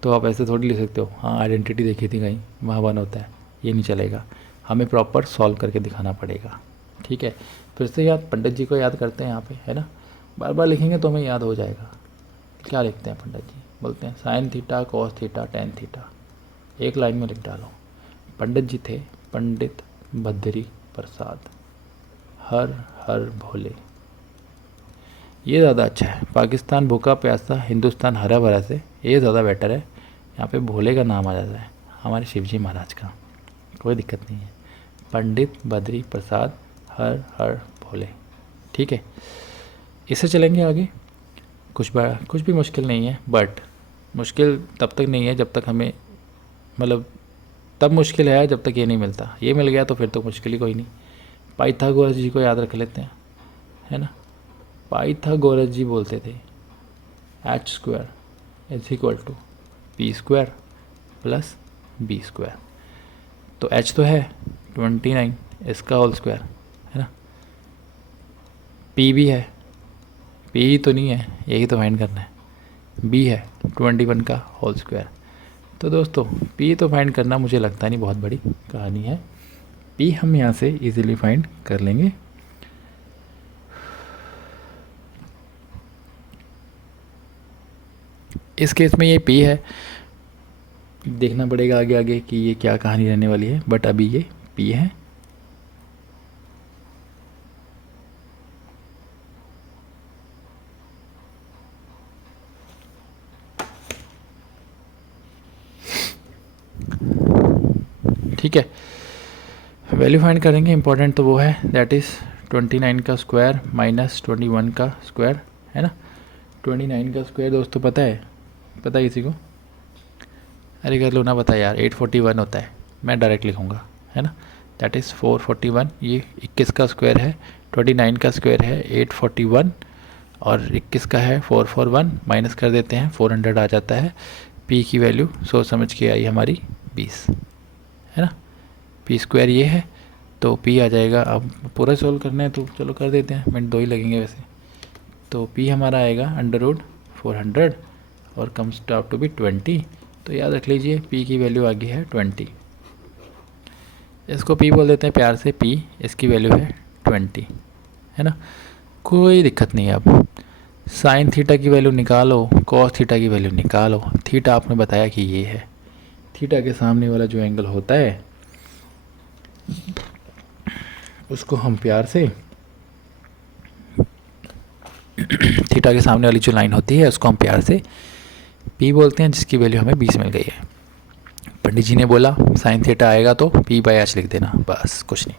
तो आप ऐसे थोड़ी ले सकते हो, हाँ आइडेंटिटी देखी थी कहीं वहाँ 1 होता है, ये नहीं चलेगा, हमें प्रॉपर सॉल्व करके दिखाना पड़ेगा। ठीक है, फिर से याद, पंडित जी को याद करते हैं यहाँ पे, है ना, बार बार लिखेंगे तो हमें याद हो जाएगा। क्या लिखते हैं पंडित जी, बोलते हैं sign theta cos theta tan theta, एक लाइन में लिख डालो। पंडित जी थे पंडित बद्री प्रसाद, हर हर भोले, ये ज़्यादा अच्छा है। पाकिस्तान भूखा प्यासा, हिंदुस्तान हरा भरा से, ये ज़्यादा बेटर है। यहाँ पे भोले का नाम आ जाता है, हमारे शिवजी महाराज का, कोई दिक्कत नहीं है। पंडित बद्री प्रसाद, हर हर भोले, ठीक है, इससे चलेंगे आगे। कुछ भी मुश्किल नहीं है, बट मुश्किल तब तक नहीं है जब तक हमें, मतलब तब मुश्किल है जब तक ये नहीं मिलता, ये मिल गया तो फिर तो मुश्किल ही कोई नहीं। पाइथागोरस जी को याद रख लेते हैं, है ना, पाइथागोरस जी बोलते थे H square is equal to P square plus B square. तो एच तो है 29, इसका होल स्क्वायर है ना, पी भी है, पी तो नहीं है, यही तो फाइंड करना है, बी है 21 का होल स्क्वायर। तो दोस्तों पी तो फाइंड करना मुझे लगता नहीं बहुत बड़ी कहानी है, पी हम यहाँ से इजीली फाइंड कर लेंगे। इस केस में ये पी है, देखना पड़ेगा आगे आगे कि ये क्या कहानी रहने वाली है, बट अभी ये पी है। ठीक है, वैल्यू फाइंड करेंगे, इंपॉर्टेंट तो वो है, दैट इज़ 29 का स्क्वायर माइनस 21 का स्क्वायर, है ना। 29 का स्क्वायर दोस्तों पता है, पता है किसी को? अरे कर लो ना, पता है यार, 841 होता है, मैं डायरेक्ट लिखूँगा, है ना, दैट इज़ 441। ये 21 का स्क्वायर है, 29 का स्क्वायर है 841, और 21 का है 441, माइनस कर देते हैं 400 आ जाता है। पी की वैल्यू सोच समझ के आई हमारी 20, है ना, पी स्क्वायर ये है, तो पी आ जाएगा। अब पूरा सॉल्व करना है तो चलो कर देते हैं, मिनट 2 ही लगेंगे वैसे। तो पी हमारा आएगा √400 और कम्स आउट टू बी 20। तो याद रख लीजिए पी की वैल्यू आ गई है 20, इसको पी बोल देते हैं प्यार से, पी इसकी वैल्यू है 20, है ना। कोई दिक्कत नहीं है। अब साइन थीटा की वैल्यू निकालो, कॉस थीटा की वैल्यू निकालो। थीटा आपने बताया कि ये है, थीटा के सामने वाला जो एंगल होता है उसको हम प्यार से थीटा के सामने वाली जो लाइन होती है उसको हम प्यार से पी बोलते हैं, जिसकी वैल्यू हमें 20 मिल गई है। पंडित जी ने बोला साइन थीटा आएगा तो पी बाई एच लिख देना, बस कुछ नहीं,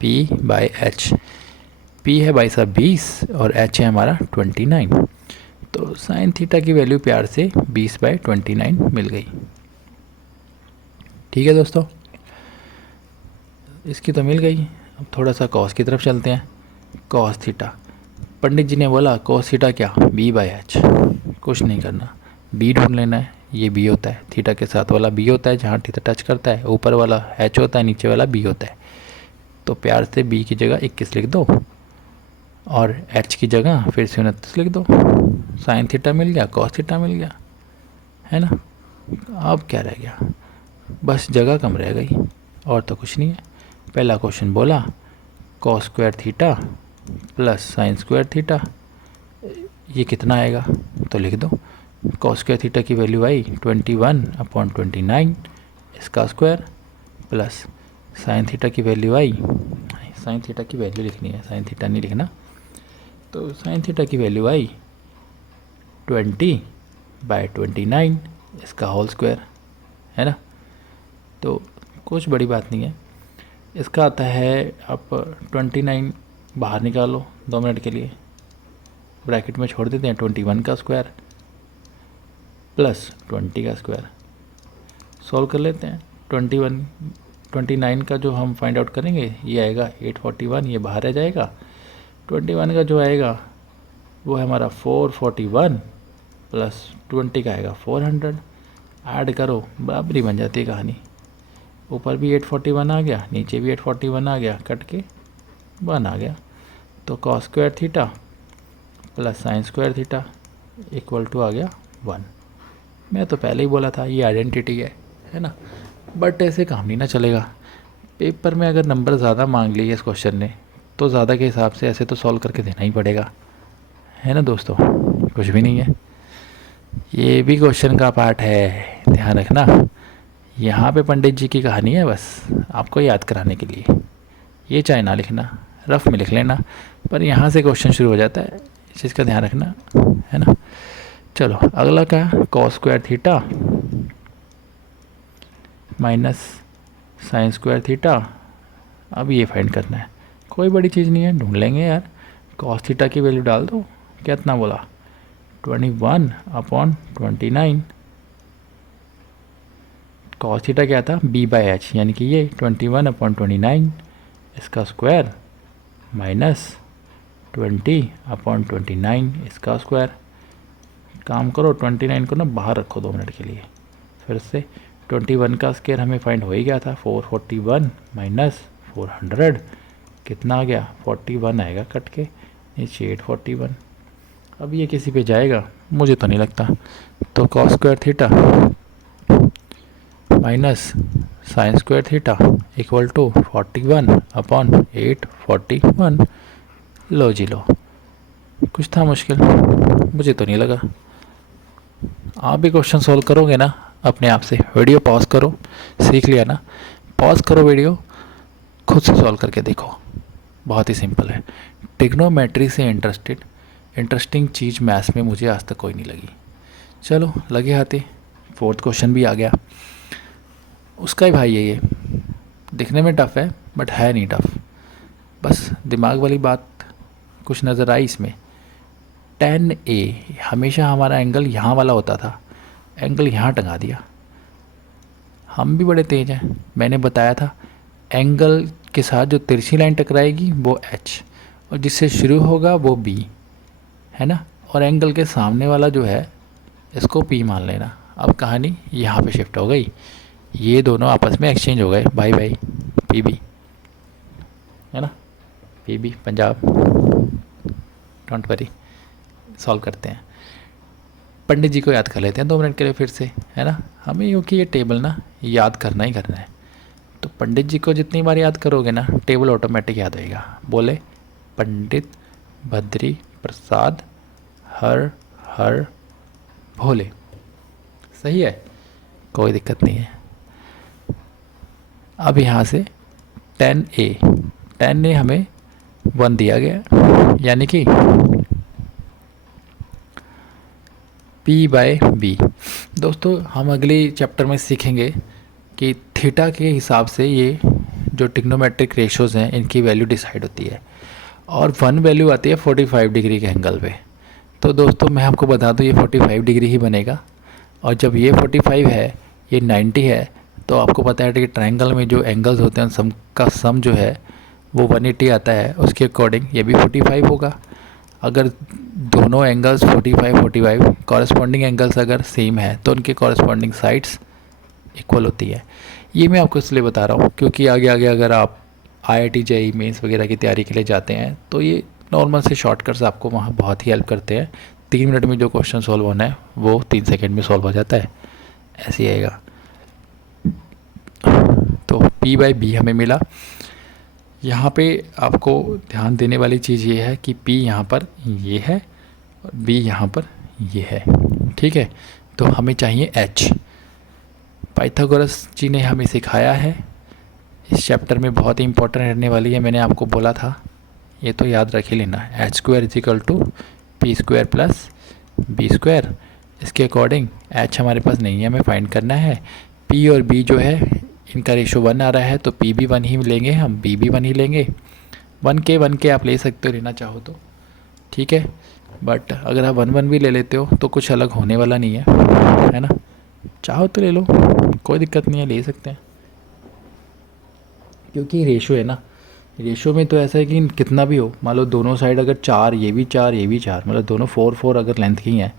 पी बाई एच। पी है भाई साहब 20 और एच है हमारा 29, तो साइन थीटा की वैल्यू प्यार से 20/29 मिल गई। ठीक है दोस्तों, इसकी तो मिल गई। अब थोड़ा सा कॉस की तरफ चलते हैं। कॉस थीटा, पंडित जी ने बोला कॉस थीटा क्या, b/h। कुछ नहीं करना, b ढूंढ लेना है, ये b होता है, थीटा के साथ वाला b होता है जहाँ थीटा टच करता है, ऊपर वाला h होता है, नीचे वाला b होता है। तो प्यार से b की जगह 21 लिख दो और h की जगह फिर से 29 लिख दो। साइन थीटा मिल गया, कॉस थीटा मिल गया, है ना। अब क्या रह गया, बस जगह कम रह गई और तो कुछ नहीं है। पहला क्वेश्चन बोला cos square theta plus sine square theta, ये कितना आएगा तो लिख दो। कॉस स्क्वायर थीटा की वैल्यू आई 21/29 इसका स्क्वायर, प्लस साइन थीटा की वैल्यू आई, साइन थीटा की वैल्यू लिखनी है, साइन थीटा नहीं लिखना। तो साइन थीटा की वैल्यू आई 20/29 इसका होल स्क्वायर, है ना। तो कुछ बड़ी बात नहीं है। इसका आता है, आप 29 बाहर निकालो 2 मिनट के लिए, ब्रैकेट में छोड़ देते हैं, 21 का स्क्वायर प्लस 20 का स्क्वायर, सॉल्व कर लेते हैं। 29 का जो हम फाइंड आउट करेंगे ये आएगा 841, ये बाहर आ जाएगा। 21 का जो आएगा वो है हमारा 441 प्लस 20 का आएगा 400, ऐड करो बराबरी बन जाती है कहानी। ऊपर भी 841 आ गया, नीचे भी 841 आ गया, कट के 1 आ गया। तो cos square theta plus sine square theta equal to आ गया 1। मैं तो पहले ही बोला था ये आइडेंटिटी है ना, बट ऐसे काम नहीं ना चलेगा। पेपर में अगर नंबर ज़्यादा मांग लिए इस क्वेश्चन ने तो ज़्यादा के हिसाब से ऐसे तो सॉल्व करके देना ही पड़ेगा, है ना दोस्तों, कुछ भी नहीं है। ये भी क्वेश्चन का पार्ट है, ध्यान रखना। यहाँ पे पंडित जी की कहानी है बस आपको याद कराने के लिए, ये चाहे ना लिखना, रफ में लिख लेना, पर यहाँ से क्वेश्चन शुरू हो जाता है, इस चीज़ का ध्यान रखना, है ना। चलो अगला क्या, cos square theta minus sine square theta. अब ये फाइंड करना है, कोई बड़ी चीज़ नहीं है, ढूंढ लेंगे यार। कॉस थीटा की वैल्यू डाल दो, कितना बोला 21/29। कॉस थीटा क्या था, b/h, यानी कि ये 21/29 इसका स्क्वायर माइनस 20/29 इसका स्क्वायर, काम करो 29 को ना बाहर रखो 2 मिनट के लिए। फिर से 21 का स्क्वायर हमें फाइंड हो ही गया था, 441 माइनस 400 कितना आ गया 41 आएगा कट के नीचे 841। अब ये किसी पे जाएगा मुझे तो नहीं लगता। तो cos square theta minus sine square theta equal to 41 upon 841। लो जी लो, कुछ था मुश्किल? मुझे तो नहीं लगा। आप भी क्वेश्चन सॉल्व करोगे ना अपने आप से? वीडियो पॉज करो, सीख लिया ना, पॉज करो वीडियो, खुद से सॉल्व करके देखो। बहुत ही सिंपल है। ट्रिग्नोमेट्री से इंटरेस्टिंग चीज़ मैथ्स में मुझे आज तक कोई नहीं लगी। चलो लगे हाथे, 4th क्वेश्चन भी आ गया। उसका ही भाई है ये, दिखने में टफ़ है बट है नहीं टफ़, बस दिमाग वाली बात कुछ नज़र आई इसमें। tan A, हमेशा हमारा एंगल यहाँ वाला होता था, एंगल यहाँ टंगा दिया। हम भी बड़े तेज हैं, मैंने बताया था एंगल के साथ जो तिरछी लाइन टकराएगी वो H और जिससे शुरू होगा वो B है ना, और एंगल के सामने वाला जो है इसको P मान लेना। अब कहानी यहाँ पे शिफ्ट हो गई, ये दोनों आपस में एक्सचेंज हो गए, भाई भाई PB है ना, PB Punjab. Don't worry, solve करते हैं। पंडित जी को याद कर लेते हैं 2 मिनट के लिए फिर से, है ना, हमें क्योंकि ये टेबल ना याद करना ही करना है। तो पंडित जी को जितनी बार याद करोगे ना टेबल ऑटोमेटिक याद होएगा। बोले पंडित बद्री प्रसाद हर हर भोले, सही है, कोई दिक्कत नहीं है। अब यहाँ से tan A हमें 1 दिया गया, यानी कि P/B। दोस्तों हम अगले चैप्टर में सीखेंगे कि थीटा के हिसाब से ये जो ट्रिग्नोमेट्रिक रेशोज़ हैं इनकी वैल्यू डिसाइड होती है, और 1 वैल्यू आती है 45 डिग्री के एंगल पे। तो दोस्तों मैं आपको बता दूं ये 45 डिग्री ही बनेगा, और जब ये 45 है ये 90 है, तो आपको पता है कि ट्रायंगल में जो एंगल्स होते हैं सम का सम जो है वो 180 आता है, उसके अकॉर्डिंग ये भी 45 होगा। अगर दोनों एंगल्स 45 कॉरस्पॉन्डिंग एंगल्स अगर सेम है तो उनके कॉरस्पॉन्डिंग साइड्स इक्वल होती है। ये मैं आपको इसलिए बता रहा हूँ क्योंकि आगे आगे अगर आप IIT JEE मेंस वगैरह की तैयारी के लिए जाते हैं तो ये नॉर्मल से शॉर्टकट्स आपको वहाँ बहुत ही हेल्प करते हैं। 3 मिनट में जो क्वेश्चन सॉल्व होना है वो 3 सेकेंड में सॉल्व हो जाता है, ऐसे ही आएगा। तो P/B हमें मिला। यहाँ पे आपको ध्यान देने वाली चीज़ ये है कि P यहाँ पर ये है और B यहाँ पर ये है, ठीक है। तो हमें चाहिए H। पाइथागोरस जी ने हमें सिखाया है, इस चैप्टर में बहुत ही इंपॉर्टेंट रहने वाली है, मैंने आपको बोला था, ये तो याद रख ही लेना। H² = P² plus B²। इसके अकॉर्डिंग H हमारे पास नहीं है, हमें फाइंड करना है। P और B जो है इनका रेशो 1 आ रहा है, तो P भी 1 ही लेंगे हम, B भी 1 ही लेंगे। 1 के आप ले सकते हो लेना चाहो तो, ठीक है, बट अगर आप 1 भी ले लेते हो तो कुछ अलग होने वाला नहीं है ना, चाहो तो ले लो, कोई दिक्कत नहीं है, ले सकते हैं। क्योंकि रेशो है ना, रेशो में तो ऐसा है कि कितना भी हो, मान लो दोनों साइड अगर 4 ये भी 4 ये भी 4, मतलब दोनों 4 अगर लेंथ की हैं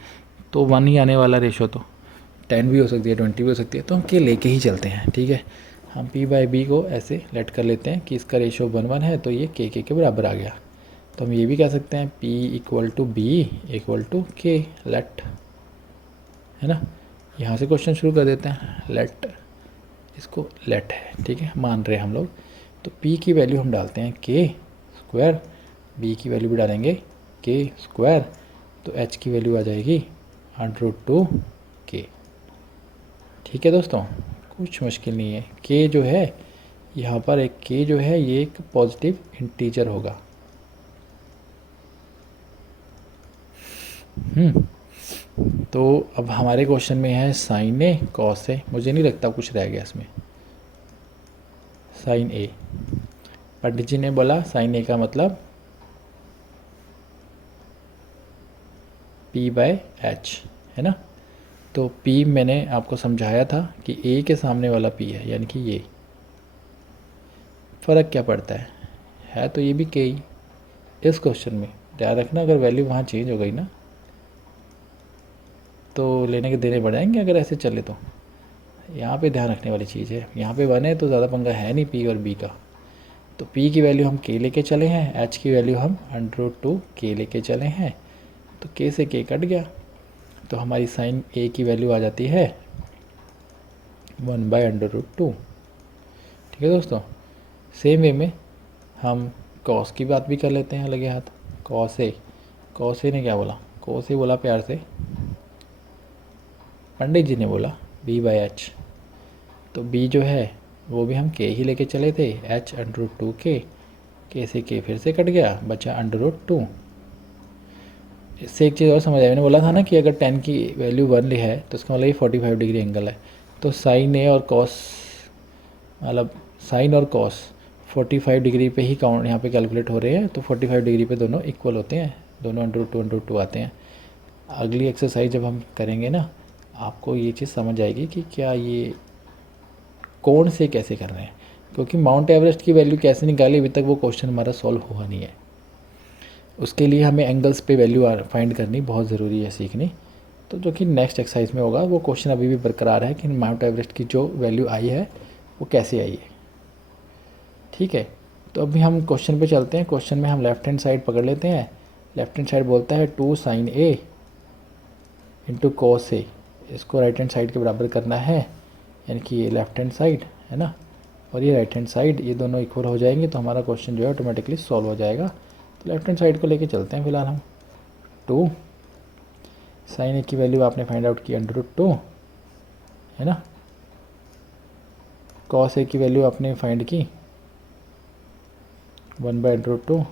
तो 1 ही आने वाला रेशो। तो 10 भी हो सकती है, 20 भी हो सकती है, तो हम के लेके ही चलते हैं, ठीक है। हम P/B को ऐसे लेट कर लेते हैं कि इसका रेशो 1 है, तो ये के बराबर आ गया। तो हम ये भी कह सकते हैं P = B = K, लेट, है ना। यहाँ से क्वेश्चन शुरू कर देते हैं, लेट, इसको लेट है, ठीक है, मान रहे हैं हम लोग। तो P की वैल्यू हम डालते हैं K², B की वैल्यू भी डालेंगे K², तो H की वैल्यू आ जाएगी √2K, ठीक है दोस्तों, कुछ मुश्किल नहीं है। K जो है यहाँ पर एक K जो है ये एक पॉजिटिव इंटीजर होगा। तो अब हमारे क्वेश्चन में है साइन A कॉस A, मुझे नहीं लगता कुछ रह गया इसमें। साइन A, पंडित जी ने बोला साइन A का मतलब P/H, है ना। तो P मैंने आपको समझाया था कि A के सामने वाला P है, यानी कि ये फ़र्क क्या पड़ता है तो ये भी K ही इस क्वेश्चन में। ध्यान रखना अगर वैल्यू वहाँ चेंज हो गई ना तो लेने के देने पड़ जाएंगे अगर ऐसे चले तो। यहाँ पे ध्यान रखने वाली चीज़ है, यहाँ पे 1 है तो ज़्यादा पंगा है नहीं पी और बी का। तो p की वैल्यू हम k लेके चले हैं, h की वैल्यू हम √2k लेके चले हैं, तो k से k कट गया, तो हमारी साइन a की वैल्यू आ जाती है 1/√2। ठीक है दोस्तों। सेम वे में हम cos की बात भी कर लेते हैं लगे हाथ। cos a ने क्या बोला, cos a बोला प्यार से, पंडित जी ने बोला b/h, तो b जो है वो भी हम k ही लेके चले थे, h √2k, k से k फिर से कट गया, बचा √2। इससे एक चीज़ और समझ आया, मैंने बोला था ना कि अगर tan की वैल्यू 1 है तो उसका मतलब ये 45 डिग्री एंगल है, तो साइन a और cos, मतलब साइन और cos 45 डिग्री पे ही काउंट यहाँ पे कैलकुलेट हो रहे हैं, तो 45 डिग्री पे दोनों इक्वल होते हैं, दोनों √2 आते हैं। अगली एक्सरसाइज जब हम करेंगे ना, आपको ये चीज़ समझ आएगी कि क्या ये कोण से कैसे कर रहे हैं, क्योंकि माउंट एवरेस्ट की वैल्यू कैसे निकाली अभी तक वो क्वेश्चन हमारा सॉल्व हुआ नहीं है। उसके लिए हमें एंगल्स पे वैल्यू फाइंड करनी बहुत ज़रूरी है सीखनी, तो जो कि नेक्स्ट एक्सरसाइज में होगा। वो क्वेश्चन अभी भी बरकरार है कि माउंट एवरेस्ट की जो वैल्यू आई है वो कैसे आई है। ठीक है, तो अभी हम क्वेश्चन पे चलते हैं। क्वेश्चन में हम लेफ्ट हैंड साइड पकड़ लेते हैं। लेफ्ट हैंड साइड बोलता है 2 sin a into cos a, इसको राइट हैंड साइड के बराबर करना है, यानी कि ये लेफ्ट हैंड साइड है ना, और ये राइट हैंड साइड, ये दोनों इक्वल हो जाएंगे तो हमारा क्वेश्चन जो है ऑटोमेटिकली सॉल्व हो जाएगा। तो लेफ्ट हैंड साइड को लेके चलते हैं फिलहाल हम। 2 sin a की वैल्यू आपने फाइंड आउट की √2 है ना, cos a की वैल्यू आपने फाइंड की 1/√2,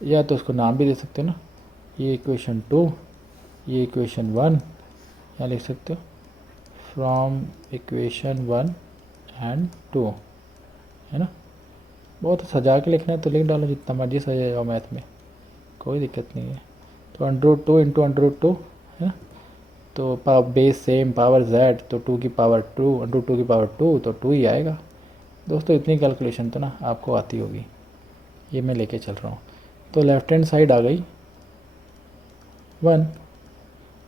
या तो उसको नाम भी दे सकते हो ना, ये इक्वेशन 2, ये इक्वेशन 1, यहाँ लिख सकते हो फ्रॉम इक्वेशन 1 एंड 2, है ना। बहुत सजा के लिखना है तो लिख डालो, जितना मर्जी सजा जाओ, मैथ में कोई दिक्कत नहीं है। तो √2 इंटू √2 है ना, तो बेस सेम, पावर z, तो 2 की पावर 2, √2 की पावर 2, तो 2 ही आएगा। दोस्तों इतनी कैलकुलेशन तो ना आपको आती होगी, ये मैं लेके चल रहा हूँ। तो लेफ्ट हैंड साइड आ गई 1,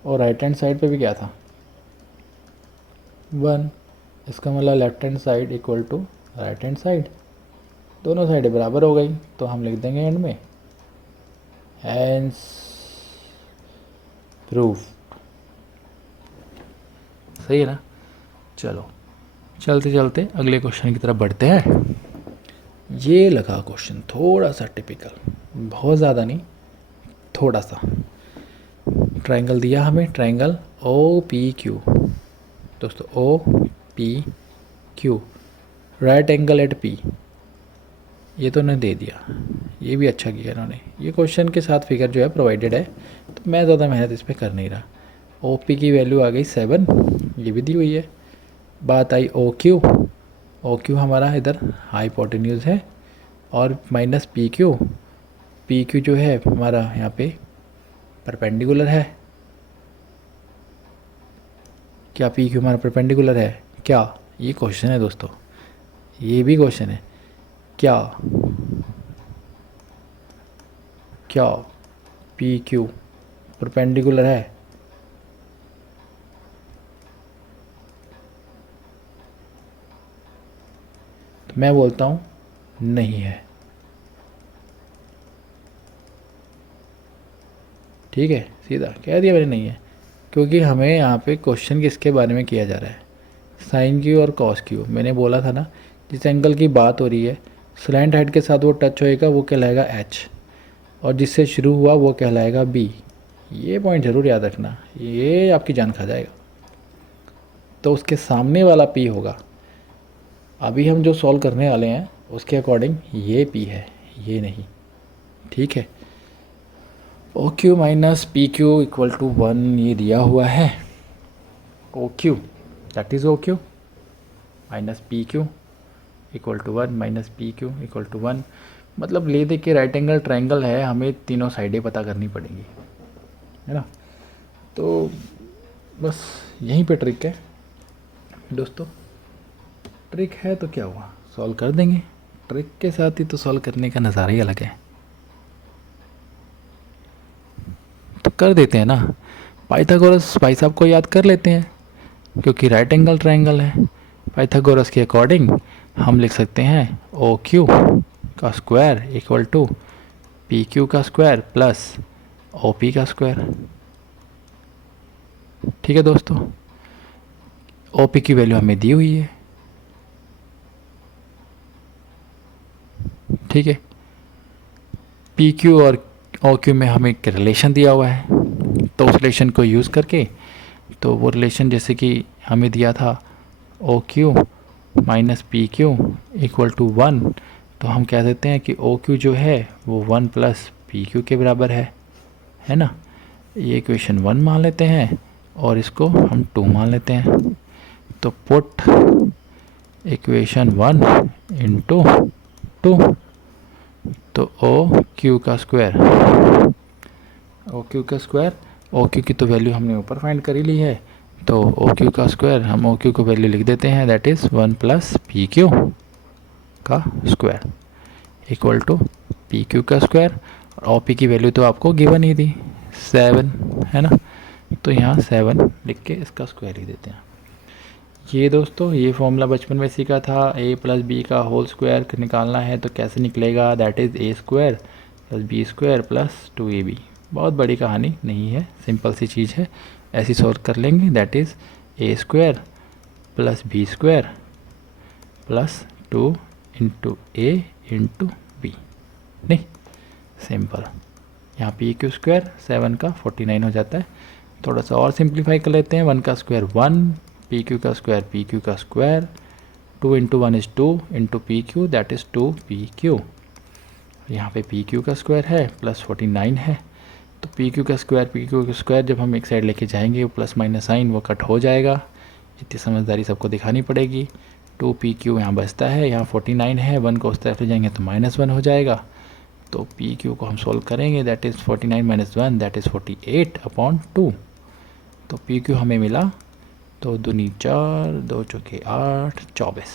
और राइट हैंड साइड पे भी क्या था 1, इसका मतलब left hand side equal to right hand side, दोनों साइडें बराबर हो गई, तो हम लिख देंगे एंड में हैंस प्रूफ। सही है ना। चलो चलते चलते अगले क्वेश्चन की तरफ बढ़ते हैं। ये लगा क्वेश्चन थोड़ा सा टिपिकल, बहुत ज़्यादा नहीं, थोड़ा सा। ट्रायंगल दिया हमें, ट्रायंगल OPQ, दोस्तों OPQ, right angle at P, ये तो ने दे दिया, ये भी अच्छा किया इन्होंने। ये क्वेश्चन के साथ फिगर जो है प्रोवाइडेड है, तो मैं ज़्यादा मेहनत इस पर कर नहीं रहा। OP की वैल्यू आ गई 7, ये भी दी हुई है। बात आई OQ हमारा इधर हाइपोटेन्यूज है, और माइनस PQ जो है हमारा यहाँ पे परपेंडिकुलर है। क्या PQ हमारा परपेंडिकुलर है क्या, ये क्वेश्चन है दोस्तों, ये भी क्वेश्चन है। क्या PQ परपेंडिकुलर है? तो मैं बोलता हूँ नहीं है। ठीक है, सीधा कह दिया मैंने नहीं है, क्योंकि हमें यहाँ पे क्वेश्चन किसके बारे में किया जा रहा है, साइन क्यू और कॉस क्यू। मैंने बोला था ना, जिस एंगल की बात हो रही है स्लैंट हेड के साथ वो टच होएगा वो कहलाएगा H, और जिससे शुरू हुआ वो कहलाएगा B। ये पॉइंट ज़रूर याद रखना, ये आपकी जान खा जाएगा। तो उसके सामने वाला P होगा। अभी हम जो सॉल्व करने वाले हैं उसके अकॉर्डिंग ये P है, ये नहीं। ठीक है, OQ minus PQ equal to 1 ये दिया हुआ है। OQ that is OQ minus PQ equal to 1, minus PQ equal to 1। मतलब ले दे के राइट एंगल ट्रायंगल है, हमें तीनों साइडें पता करनी पड़ेंगी, है ना। तो बस यहीं पे ट्रिक है दोस्तों, ट्रिक है तो क्या हुआ, सॉल्व कर देंगे। ट्रिक के साथ ही तो सॉल्व करने का नज़ारा ही अलग है, तो कर देते हैं ना। पाइथागोरस भाई साहब को याद कर लेते हैं, क्योंकि राइट एंगल ट्रायंगल है। पाइथागोरस के अकॉर्डिंग हम लिख सकते हैं ओ क्यू का square equal to P Q का स्क्वायर प्लस ओ पी का स्क्वायर। ठीक है दोस्तों, ओ पी की वैल्यू हमें दी हुई है। ठीक है, पी क्यू और ओ क्यू में हमें एक रिलेशन दिया हुआ है, तो उस रिलेशन को यूज़ करके, तो वो रिलेशन जैसे कि हमें दिया था O Q minus P Q equal to 1, तो हम कह देते हैं कि ओ क्यू जो है वो 1 प्लस पी क्यू के बराबर है ना। ये इक्वेशन 1 मान लेते हैं और इसको हम 2 मान लेते हैं। तो पुट इक्वेशन 1 इंटू 2, तो ओ क्यू का स्क्वायर, ओ क्यू का स्क्वायर, ओ क्यू की तो वैल्यू हमने ऊपर फाइंड कर ही ली है, तो ओ क्यू का स्क्वायर हम ओ क्यू को वैल्यू लिख देते हैं, that is 1 plus P Q का square equal to P Q का स्क्वायर। और ओ पी की वैल्यू तो आपको गिवन ही थी 7, है ना, तो यहाँ 7 लिख के इसका स्क्वायर ही देते हैं। ये दोस्तों ये फॉर्मूला बचपन में सीखा था, ए प्लस बी का होल स्क्वायर निकालना है तो कैसे निकलेगा, that is A square plus B square plus 2ab। बहुत बड़ी कहानी नहीं है, सिंपल सी चीज़ है, ऐसी सॉल्व कर लेंगे, that is A square plus B square plus 2 into A into B. नहीं, सिंपल, यहाँ पी क्यू स्क्वायर 7 का 49 हो जाता है। थोड़ा सा और सिंप्लीफाई कर लेते हैं, 1 का स्क्वायर 1, पी क्यू का square 2 into 1 is 2 into P Q that is 2 P Q. यहाँ पे पी क्यू का स्क्वायर है प्लस 49 है, तो पी क्यू का स्क्वायर जब हम एक साइड लेके जाएंगे वो प्लस माइनस साइन वो कट हो जाएगा। इतनी समझदारी सबको दिखानी पड़ेगी। 2 पी क्यू यहाँ बचता है, यहाँ 49 है, 1 को उस तरफ ले जाएंगे तो -1 हो जाएगा। तो पी क्यू को हम सोल्व करेंगे, that is 49 minus 1 that is 48/2। तो पी क्यू हमें मिला, तो दूनी 4, 2 चौके 8, 24।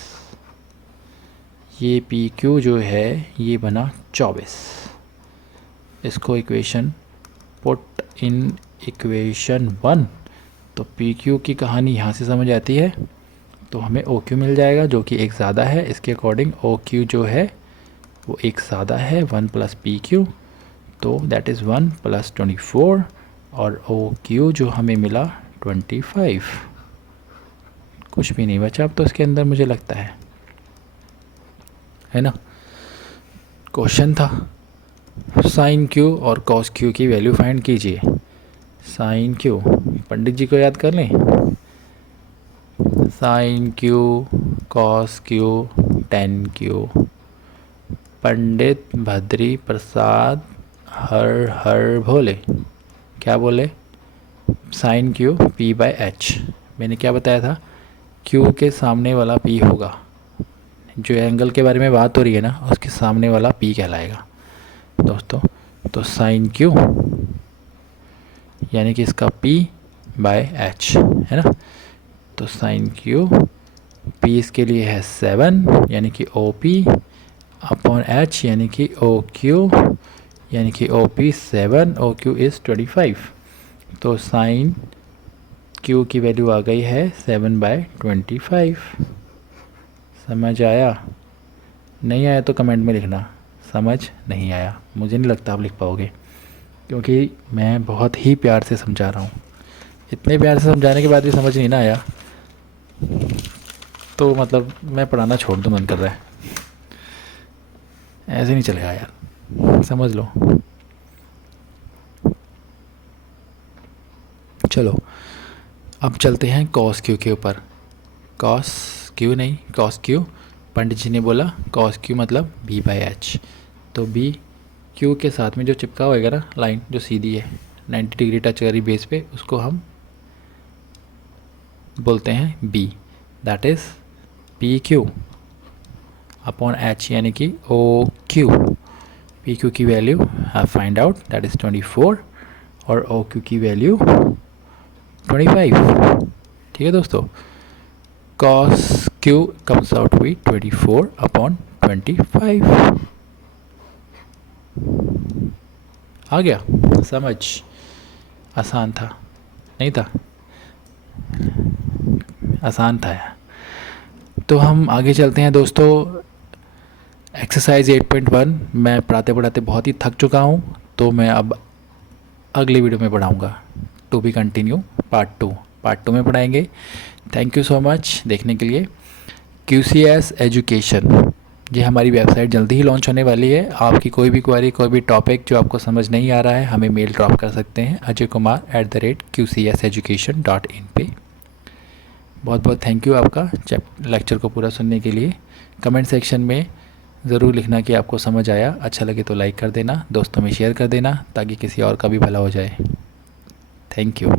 ये पी क्यू जो है ये बना 24। इसको इक्वेशन पुट इन इक्वेशन 1, तो पी क्यू की कहानी यहाँ से समझ आती है, तो हमें ओ क्यू मिल जाएगा जो कि एक ज़्यादा है, इसके अकॉर्डिंग ओ क्यू जो है वो एक ज़्यादा है 1 प्लस पी क्यू, तो दैट इज़ 1 प्लस 24, और ओ क्यू जो हमें मिला 25। कुछ भी नहीं बचा अब तो इसके अंदर, मुझे लगता है ना। क्वेश्चन था साइन क्यू और कॉस क्यू की वैल्यू फाइंड कीजिए। साइन क्यू पंडित जी को याद कर लें, sine Q cos Q tan Q. Pandit Bhadri Prasad Har Har Bhole. क्या बोले, sine Q P by H. मैंने क्या बताया था, क्यू के सामने वाला पी होगा, जो एंगल के बारे में बात हो रही है ना उसके सामने वाला पी कहलाएगा दोस्तों। तो साइन क्यू यानी कि इसका पी बाय एच है ना, तो साइन क्यू पी इसके लिए है 7 यानी कि ओ पी अपॉन एच यानी कि ओ क्यू यानी कि O P 7, O Q is 25। तो साइन क्यू की वैल्यू आ गई है 7/25। समझ आया? नहीं आया तो कमेंट में लिखना समझ नहीं आया। मुझे नहीं लगता आप लिख पाओगे, क्योंकि मैं बहुत ही प्यार से समझा रहा हूँ। इतने प्यार से समझाने के बाद भी समझ नहीं ना आया तो मतलब मैं पढ़ाना छोड़ दूँ, मन कर रहा है। ऐसे नहीं चलेगा यार, समझ लो। चलो अब चलते हैं कॉस क्यू के ऊपर। कॉस क्यू नहीं, कॉस क्यू। पंडित जी ने बोला कॉस क्यू मतलब बी बाई एच, तो बी क्यू के साथ में जो चिपका होएगा ना लाइन जो सीधी है 90 डिग्री टच करी बेस पे, उसको हम बोलते हैं B, that is P Q upon H यानी कि ओ क्यू। पी क्यू की value have find out that is 24 और ओ क्यू की वैल्यू 25। ठीक है दोस्तों, cos q comes out to be 24/25। आ गया समझ? आसान था। नहीं था, आसान था। तो हम आगे चलते हैं दोस्तों। एक्सरसाइज 8.1 मैं पढ़ाते पढ़ाते बहुत ही थक चुका हूँ, तो मैं अब अगली वीडियो में पढ़ाऊँगा। To be continue part two में पढ़ाएंगे। थैंक यू सो मच देखने के लिए। QCS एजुकेशन, ये हमारी वेबसाइट जल्दी ही लॉन्च होने वाली है। आपकी कोई भी क्वेरी, कोई भी टॉपिक जो आपको समझ नहीं आ रहा है, हमें मेल ड्रॉप कर सकते हैं ajaykumar@qcseducation.in पे। बहुत बहुत थैंक यू आपका लेक्चर को पूरा सुनने के लिए। कमेंट सेक्शन में ज़रूर लिखना कि आपको समझ आया। अच्छा लगे तो लाइक कर देना, दोस्तों में शेयर कर देना, ताकि किसी और का भी भला हो जाए। Thank you.